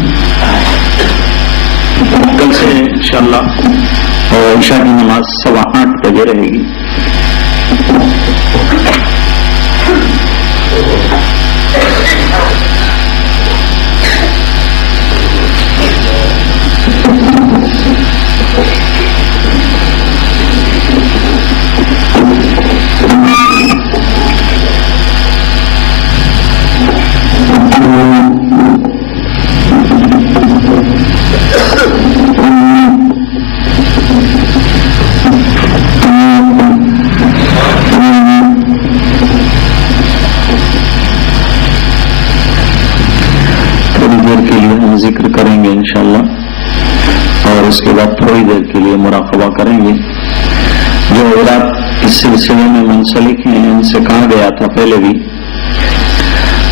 کل سے انشاءاللہ عشاء کی نماز 8:15 بجے رہے گی ذکر کریں گے انشاءاللہ اور اس کے بعد تھوڑی دیر کے لیے مراقبہ کریں گے جو حضرات اس سلسلے میں منسلک ہیں ان سے کہا گیا تھا پہلے بھی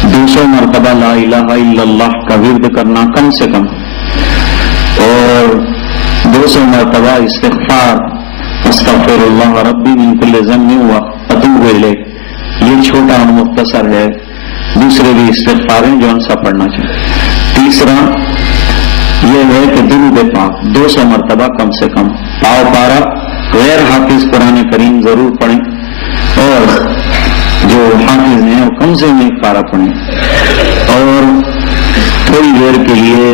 200 مرتبہ لا الہ الا اللہ کا ورد کرنا کم سے کم اور 200 مرتبہ استغفار استغفر اللہ ربی من کل ذنب واتوب الیہ یہ چھوٹا اور مختصر ہے دوسرے بھی استغفاریں جو ان سا پڑھنا چاہیے تیسرا یہ ہے کہ درود پاک 200 مرتبہ کم سے کم پاؤ پارا غیر حافظ قرآن کریم ضرور پڑھیں اور جو حافظ ہیں وہ کم سے کم ایک پارا پڑھیں اور تھوڑی دیر کے لیے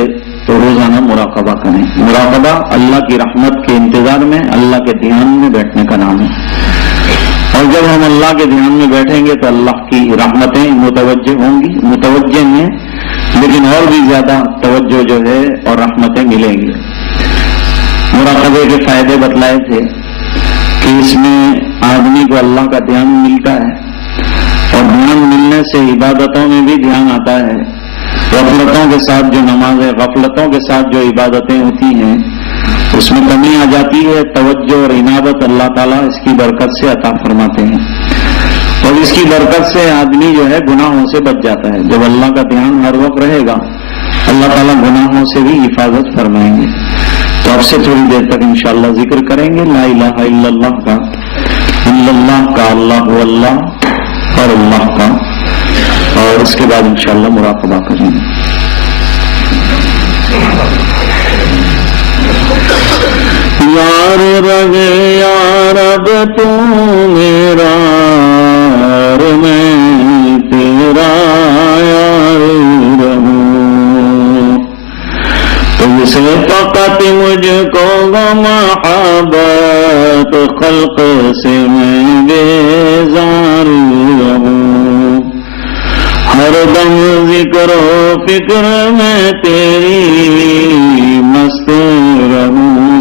روزانہ مراقبہ کریں مراقبہ اللہ کی رحمت کے انتظار میں اللہ کے دھیان میں بیٹھنے کا نام ہے اور جب ہم اللہ کے دھیان میں بیٹھیں گے تو اللہ کی رحمتیں متوجہ ہوں گی متوجہ ہیں لیکن اور بھی زیادہ توجہ جو ہے اور رحمتیں ملیں گی مراقبے کے فائدے بتلائے تھے کہ اس میں آدمی کو اللہ کا دھیان ملتا ہے اور دھیان ملنے سے عبادتوں میں بھی دھیان آتا ہے غفلتوں کے ساتھ جو نمازیں غفلتوں کے ساتھ جو عبادتیں ہوتی ہیں اس میں کمی آ جاتی ہے توجہ اور عنابت اللہ تعالیٰ اس کی برکت سے عطا فرماتے ہیں اور اس کی برکت سے آدمی جو ہے گناہوں سے بچ جاتا ہے جب اللہ کا دھیان ہر وقت رہے گا اللہ تعالیٰ گناہوں سے بھی حفاظت فرمائیں گے تو اب سے تھوڑی دیر تک انشاءاللہ ذکر کریں گے لا الہ الا اللہ کا اللہ اللہ اور اللہ کا اور اس کے بعد انشاءاللہ مراقبہ کریں گے یار رگے یار اب تو میرا اور میں تیرا یار رہوں تم سے فقط مجھ کو محبت خلق سے میں بیزار رہوں ہر دم ذکر و فکر میں تیری مست رہوں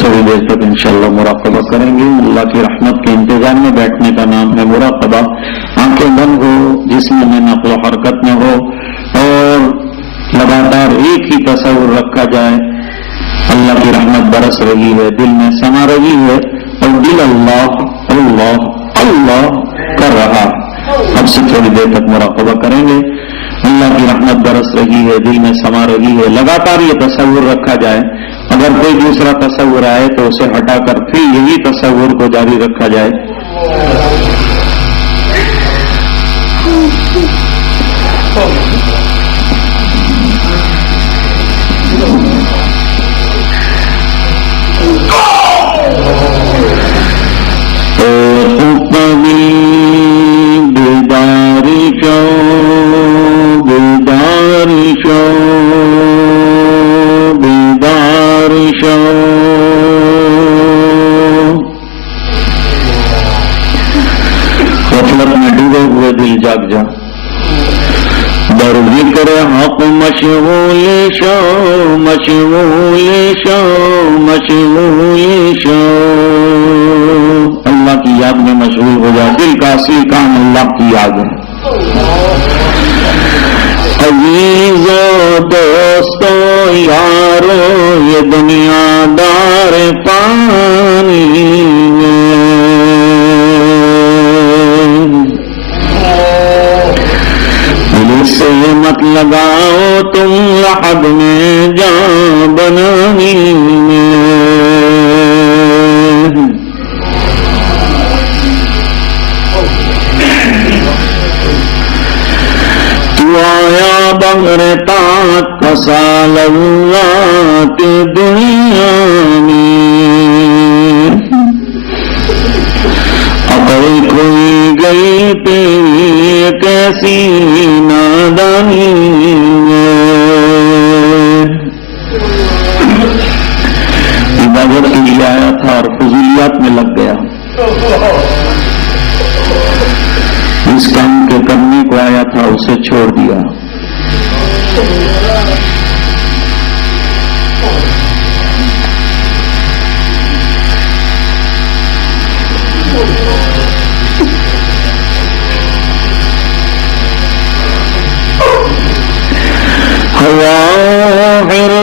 تھوڑی دیر تک انشاءاللہ مراقبہ کریں گے. اللہ کی رحمت کے انتظام میں بیٹھنے کا نام ہے مراقبہ. آنکھیں بند ہو، جسم میں نقل و حرکت نہ ہو، اور لگاتار ایک ہی تصور رکھا جائے. اللہ کی رحمت برس رہی ہے، دل میں سما رہی ہے، اور دل اللہ اللہ اللہ کر رہا. اب سے تھوڑی دیر تک مراقبہ کریں گے. اللہ کی رحمت برس رہی ہے، دل میں سما رہی ہے، لگاتار یہ تصور رکھا جائے. اگر کوئی دوسرا تصور آئے تو اسے ہٹا کر پھر یہی تصور کو جاری رکھا جائے. غفلت میں ڈوبے ہوئے دل جاگ جا. در ذکر حق مشغول شو مشغول شو مشغول شو. اللہ کی یاد میں مشغول ہو جا. دل کا اصلی کام اللہ کی یاد ہے. عزیزو دوستو یارو یہ دنیا دار پانی سے مت لگاؤ تم لحد میں جان بنانی تو آیا بغیر طاقت فسالات دنیا میں عقل کھوئی گئی تیری کیسی نادانی. عبادت کے لیے آیا تھا اور فضولیات میں لگ گیا. اس کام کے کرنے کو آیا تھا اسے چھوڑ دیا.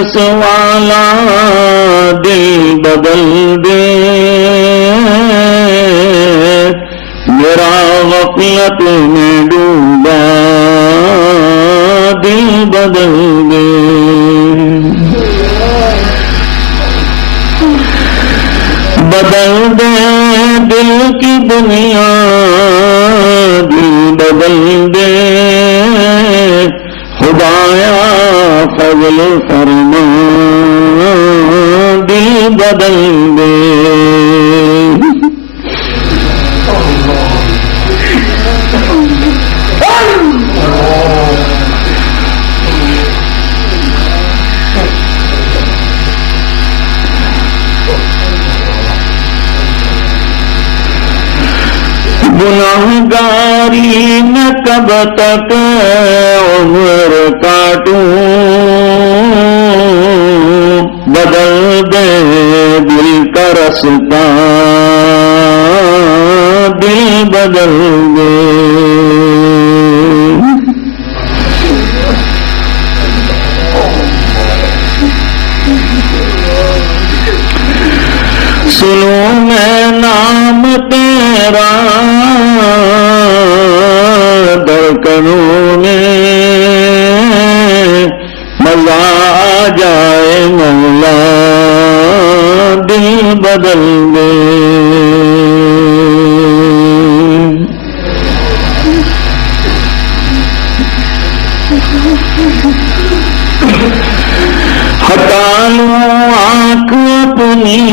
پولیس والا دل بدل دے، میرا غفلت میں ڈوبا دل بدل دے، بدل دے دل کی دنیا، دل بدل دے خدایا فضل فرما دل بدل دے، گناہگاری میں کب تک عمر کاٹوں، بدل دے دل کا رستہ دل بدل دے، سنوں میں نام تیرا درکنوں میں، مزہ آ جائے مولا دل بدل دے، ہٹا لوں آنکھ اپنی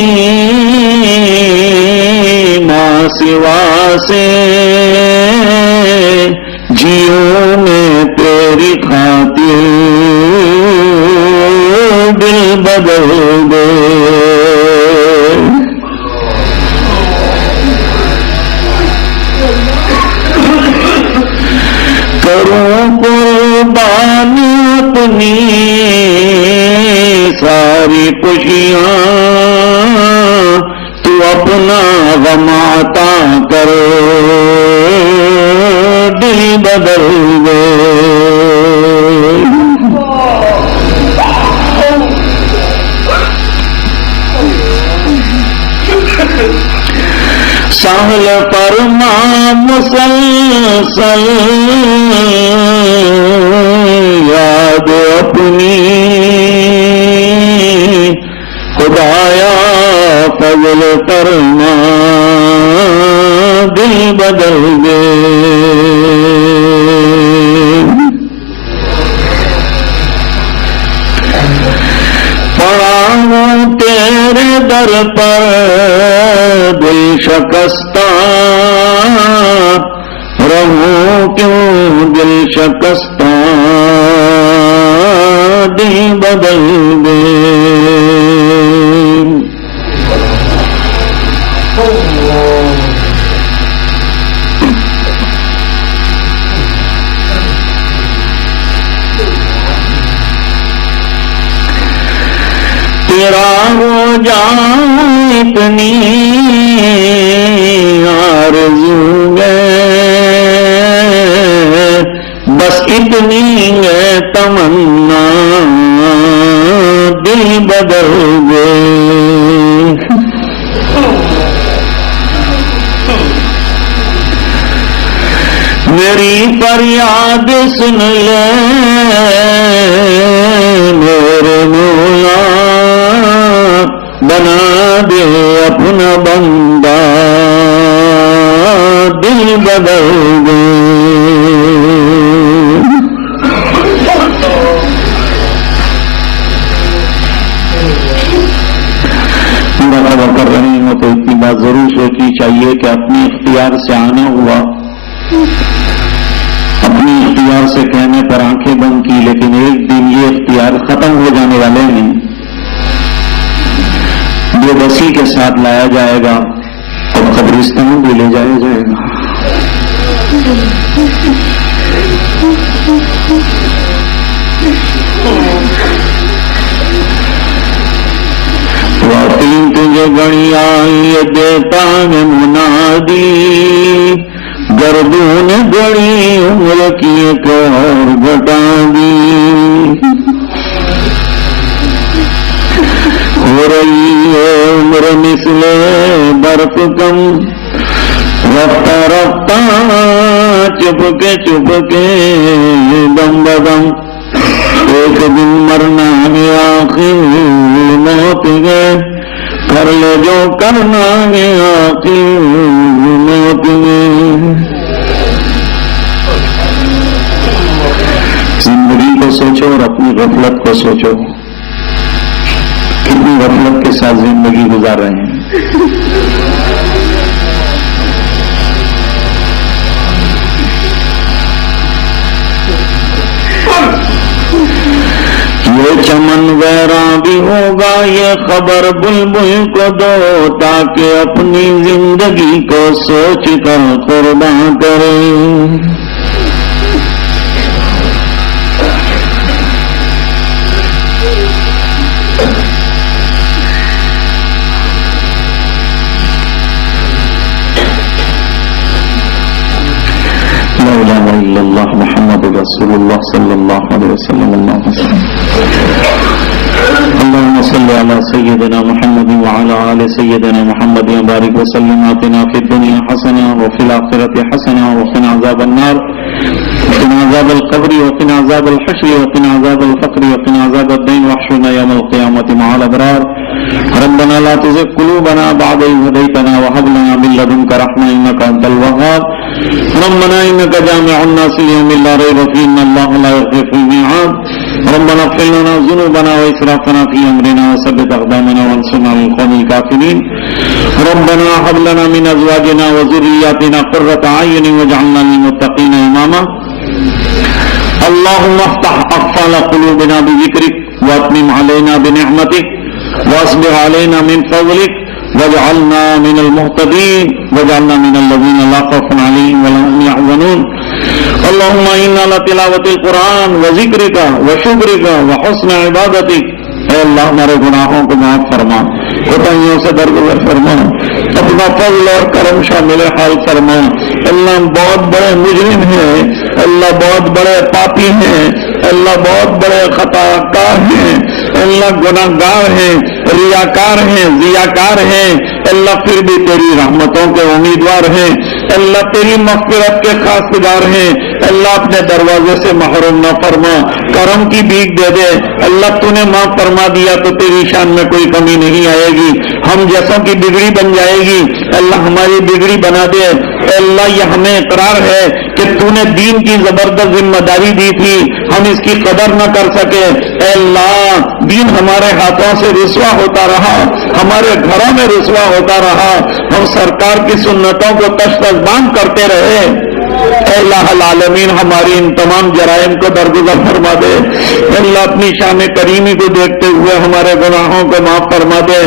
ماں سوا سے، جیوں میں تیری خاطر دل بدل دے، کروں قربانی اپنی ساری خوشیاں، تو اپنا غم عطا کر دل بدل دے، سہل فرما مسلسل یاد اپنی، خدایا فضل فرما دل بدل دے، پڑا ہوں تیرے در پر دل شکستہ، رہوں کیوں دل شکستہ دل بدل دے، تیرا ہو جاؤں اتنی آرزو ہے، بس اتنی ہے تمنا دل بدل دے، میری فریاد سن لے میرے مولا، بنا دے اپنا بندہ دل بدل دے، مراقبہ کر رہے ہوں تو اتنی بات ضرور سوچنی چاہیے کہ اپنے اختیار سے آنا ہوا، اپنی اختیار سے کہنے پر آنکھیں بند کی، لیکن ایک دن یہ اختیار ختم ہو جانے والے ہیں، جو بسی کے ساتھ لایا جائے گا اور قبرستان بھی لے جایا جائے گا۔ تین تجھے گڑی آئی دیتا ہے منادی، گردون گڑی عمر کی ایک اور گھٹا دی، سکے دم بدم، ایک دن مرنا ہے آخر موت ہے، کر لے جو کرنا ہے آخر موت ہے۔ زندگی کو سوچو اور اپنی غفلت کو سوچو، کتنی غفلت کے ساتھ زندگی گزار رہے ہیں۔ یہ چمن ویراں بھی ہوگا، یہ خبر بلبل کو دو، تاکہ اپنی زندگی کو سوچ کر قربان کرے۔ لا الہ الا اللہ محمد رسول اللہ صلی اللہ علیہ وسلم۔ اللهم صل على سيدنا محمد وعلى آل سيدنا محمد وبارك وسلم۔ آتنا في الدنيا حسنة وفي الآخرة حسنة وقنا عذاب النار، وقنا عذاب القبر، وقنا عذاب الحشر، وقنا عذاب الفقر، وقنا عذاب الدين، واحشرنا يوم القيامة مع الأبرار۔ ربنا لا تزغ قلوبنا بعد إذ هديتنا وهب لنا من لدنك رحمة إنك أنت الوهاب۔ ربنا إنك جامع الناس ليوم لا ريب فيه إن الله لا يخلف الميعاد۔ ربنا اغفر لنا ذنوبنا وإسرافنا في أمرنا وثبت أقدامنا وانصرنا على القوم الكافرين۔ ربنا هب لنا من أزواجنا وذرياتنا قرة أعين واجعلنا للمتقين إماما۔ اللهم افتح أقفال قلوبنا بذكرك وأتمم علينا بنعمتك واصبر علينا من فضلك واجعلنا من المهتدين واجعلنا من الذين لا خوف عليهم ولا هم يحزنون۔ اللهم إنا على تلاوة القرآن وذكرك وشكرك وحسن عبادتك۔ اے اللہ ہمارے گناہوں کو معاف فرما، کوتاہیوں سے درگزر فرما، اپنا فضل اور کرم شامل حال فرما۔ اللہ بہت بڑے مجرم ہیں، اللہ بہت بڑے پاپی ہیں، اللہ بہت بڑے خطا کار ہیں، اللہ گناہ گار ہیں، ریاکار ہیں، ضیاکار ہیں، اللہ پھر بھی تیری رحمتوں کے امیدوار ہیں، اللہ تیری مغفرت کے خواستگار ہیں۔ اللہ اپنے دروازے سے محروم نہ فرما، کرم کی بھیک دے دے۔ اللہ تو نے معاف فرما دیا تو تیری شان میں کوئی کمی نہیں آئے گی، ہم جیسوں کی بگڑی بن جائے گی، اللہ ہماری بگڑی بنا دے۔ اللہ یہ ہمیں اقرار ہے کہ تو نے دین کی زبردست ذمہ داری دی تھی، ہم اس کی قدر نہ کر سکے۔ اے اللہ دین ہمارے ہاتھوں سے رسوا ہوتا رہا، ہمارے گھروں میں رسوا ہوتا رہا، ہم سرکار کی سنتوں کو تش تش باندھ کرتے رہے۔ اے الہ العالمین ہماری ان تمام جرائم کو درگزر فرما دے۔ اللہ اپنی شان کریمی کو دیکھتے ہوئے ہمارے گناہوں کو معاف فرما دے۔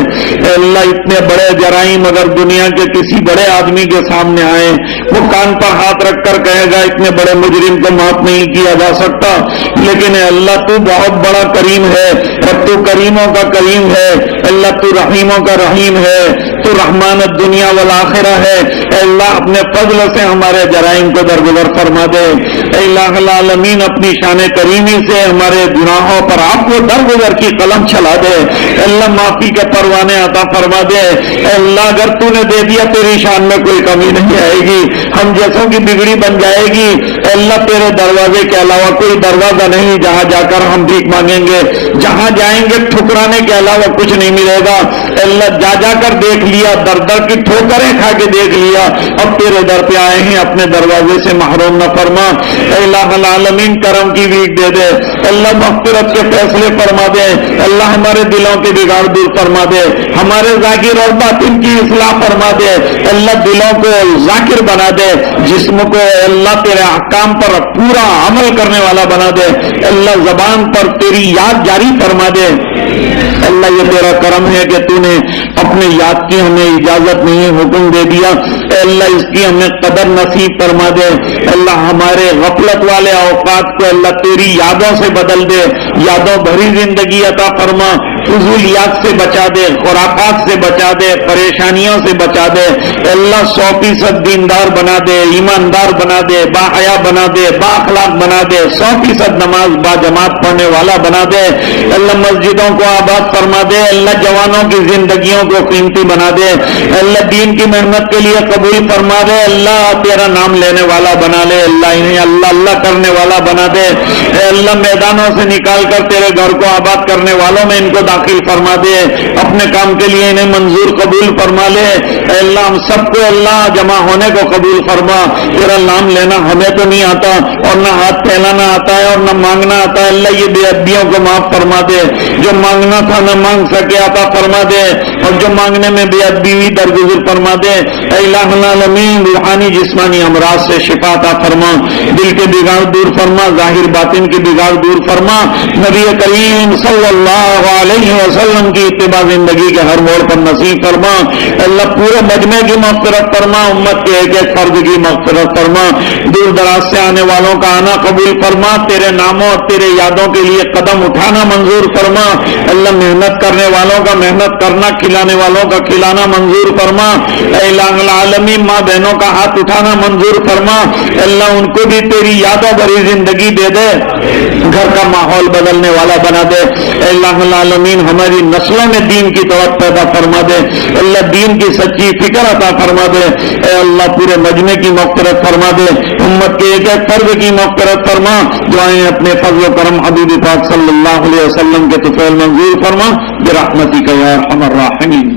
اے اللہ اتنے بڑے جرائم اگر دنیا کے کسی بڑے آدمی کے سامنے آئے، وہ کان پر ہاتھ رکھ کر کہے گا اتنے بڑے مجرم کو معاف نہیں کیا جا سکتا، لیکن اے اللہ تو بہت بڑا کریم ہے، اور تو کریموں کا کریم ہے۔ اللہ تو رحیموں کا رحیم ہے، تو رحمان الدنیا والآخرہ ہے۔ اے اللہ اپنے فضل سے ہمارے جرائم کو درگزر فرما دے۔ اے الہ العالمین اپنی شان کریمی سے ہمارے گناہوں پر آپ کو درگزر کی قلم چلا دے۔ اے اللہ معافی کے پروانے عطا فرما دے۔ اے اللہ اگر تو نے دے دیا تیری شان میں کوئی کمی نہیں آئے گی، ہم جیسوں کی بگڑی بن جائے گی۔ اے اللہ تیرے دروازے کے علاوہ کوئی دروازہ نہیں جہاں جا کر ہم بھیک مانگیں گے، جہاں جائیں گے ٹھکرانے کے علاوہ کچھ نہیں ملے گا۔ اے اللہ جا جا کر دیکھ لیا، در در کی ٹھوکریں کھا کے دیکھ لیا، اب تیرے در پہ آئے ہیں، اپنے دروازے سے محروم نہ فرما۔ اے الہ العالمین کرم کی بھیک دے دے۔ اللہ مغفرت کے فیصلے فرما دے۔ اللہ ہمارے دلوں کے بگاڑ دور فرما دے، ہمارے ذاکر اور باطن کی اصلاح فرما دے۔ اللہ دلوں کو ذاکر بنا دے، جسم کو اللہ تیرے احکام پر پورا عمل کرنے والا بنا دے۔ اللہ زبان پر تیری یاد جاری فرما دے۔ اللہ یہ تیرا کرم ہے کہ تو نے اپنے یاد کی ہمیں اجازت نہیں، حکم دے دیا۔ اے اللہ اس کی ہمیں قدر نصیب فرما دے۔ اللہ ہمارے غفلت والے اوقات کو اللہ تیری یادوں سے بدل دے، یادوں بھری زندگی عطا فرما۔ فضولیات سے بچا دے، خرافات سے بچا دے، پریشانیوں سے بچا دے۔ اللہ 100% دیندار بنا دے، ایماندار بنا دے، باحیا بنا دے، با اخلاق بنا دے، 100% نماز با جماعت پڑھنے والا بنا دے۔ اللہ مسجدوں کو آباد فرما دے، اللہ جوانوں کی زندگیوں کو قیمتی بنا دے، اللہ دین کی محنت کے لیے قبول فرما دے، اللہ تیرا نام لینے والا بنا لے، اللہ انہیں اللہ اللہ کرنے والا بنا دے۔ اے اللہ میدانوں سے نکال کر تیرے گھر کو آباد کرنے والوں میں ان کو داخل فرما دے، اپنے کام کے لیے انہیں منظور قبول فرما لے۔ اے اللہ ہم سب کو اللہ جمع ہونے کو قبول فرما، تیرا نام لینا ہمیں تو نہیں آتا اور نہ ہاتھ پھیلانا آتا ہے اور نہ مانگنا آتا ہے، اللہ یہ بے ادبیوں کو معاف فرما دے، جو مانگنا تھا نہ مانگ سکے عطا فرما دے، اور جو مانگنے میں بے ادبی ہوئی درگزر فرما دے۔ اے الہ العالمین روحانی جسمانی امراض سے شفا عطا فرما، دل کے بگاڑ دور فرما، ظاہر باطن کے بگاڑ دور فرما، نبی کریم صلی اللہ علیہ وسلم کی اتباع زندگی کے ہر موڑ پر نصیب فرما۔ اللہ پورے مجمع کی مغفرت فرما، امت کے ایک ایک فرد کی مغفرت فرما، دور دراز سے آنے والوں کا آنا قبول فرما، تیرے ناموں اور تیرے یادوں کے لیے قدم اٹھانا منظور فرما۔ اللہ محنت کرنے والوں کا محنت کرنا، کھلانے والوں کا کھلانا منظور فرما۔ اے الہ العالمین ماں بہنوں کا ہاتھ اٹھانا منظور فرما، اللہ ان کو بھی تیری یادوں بھری زندگی دے دے، گھر کا ماحول بدلنے والا بنا دے۔ اے الہ العالمین ہماری نسلوں میں دین کی طرف پیدا فرما دے، اللہ دین کی سچی فکر عطا فرما دے۔ اے اللہ پورے مجمع کی مغفرت فرما دے، امت کے ایک ایک فرد کی مغفرت فرما، دعائیں اپنے فضل و کرم حبیب پاک صلی اللہ علیہ وسلم کے طفیل منظور فرما برحمتک یا ارحم الراحمین۔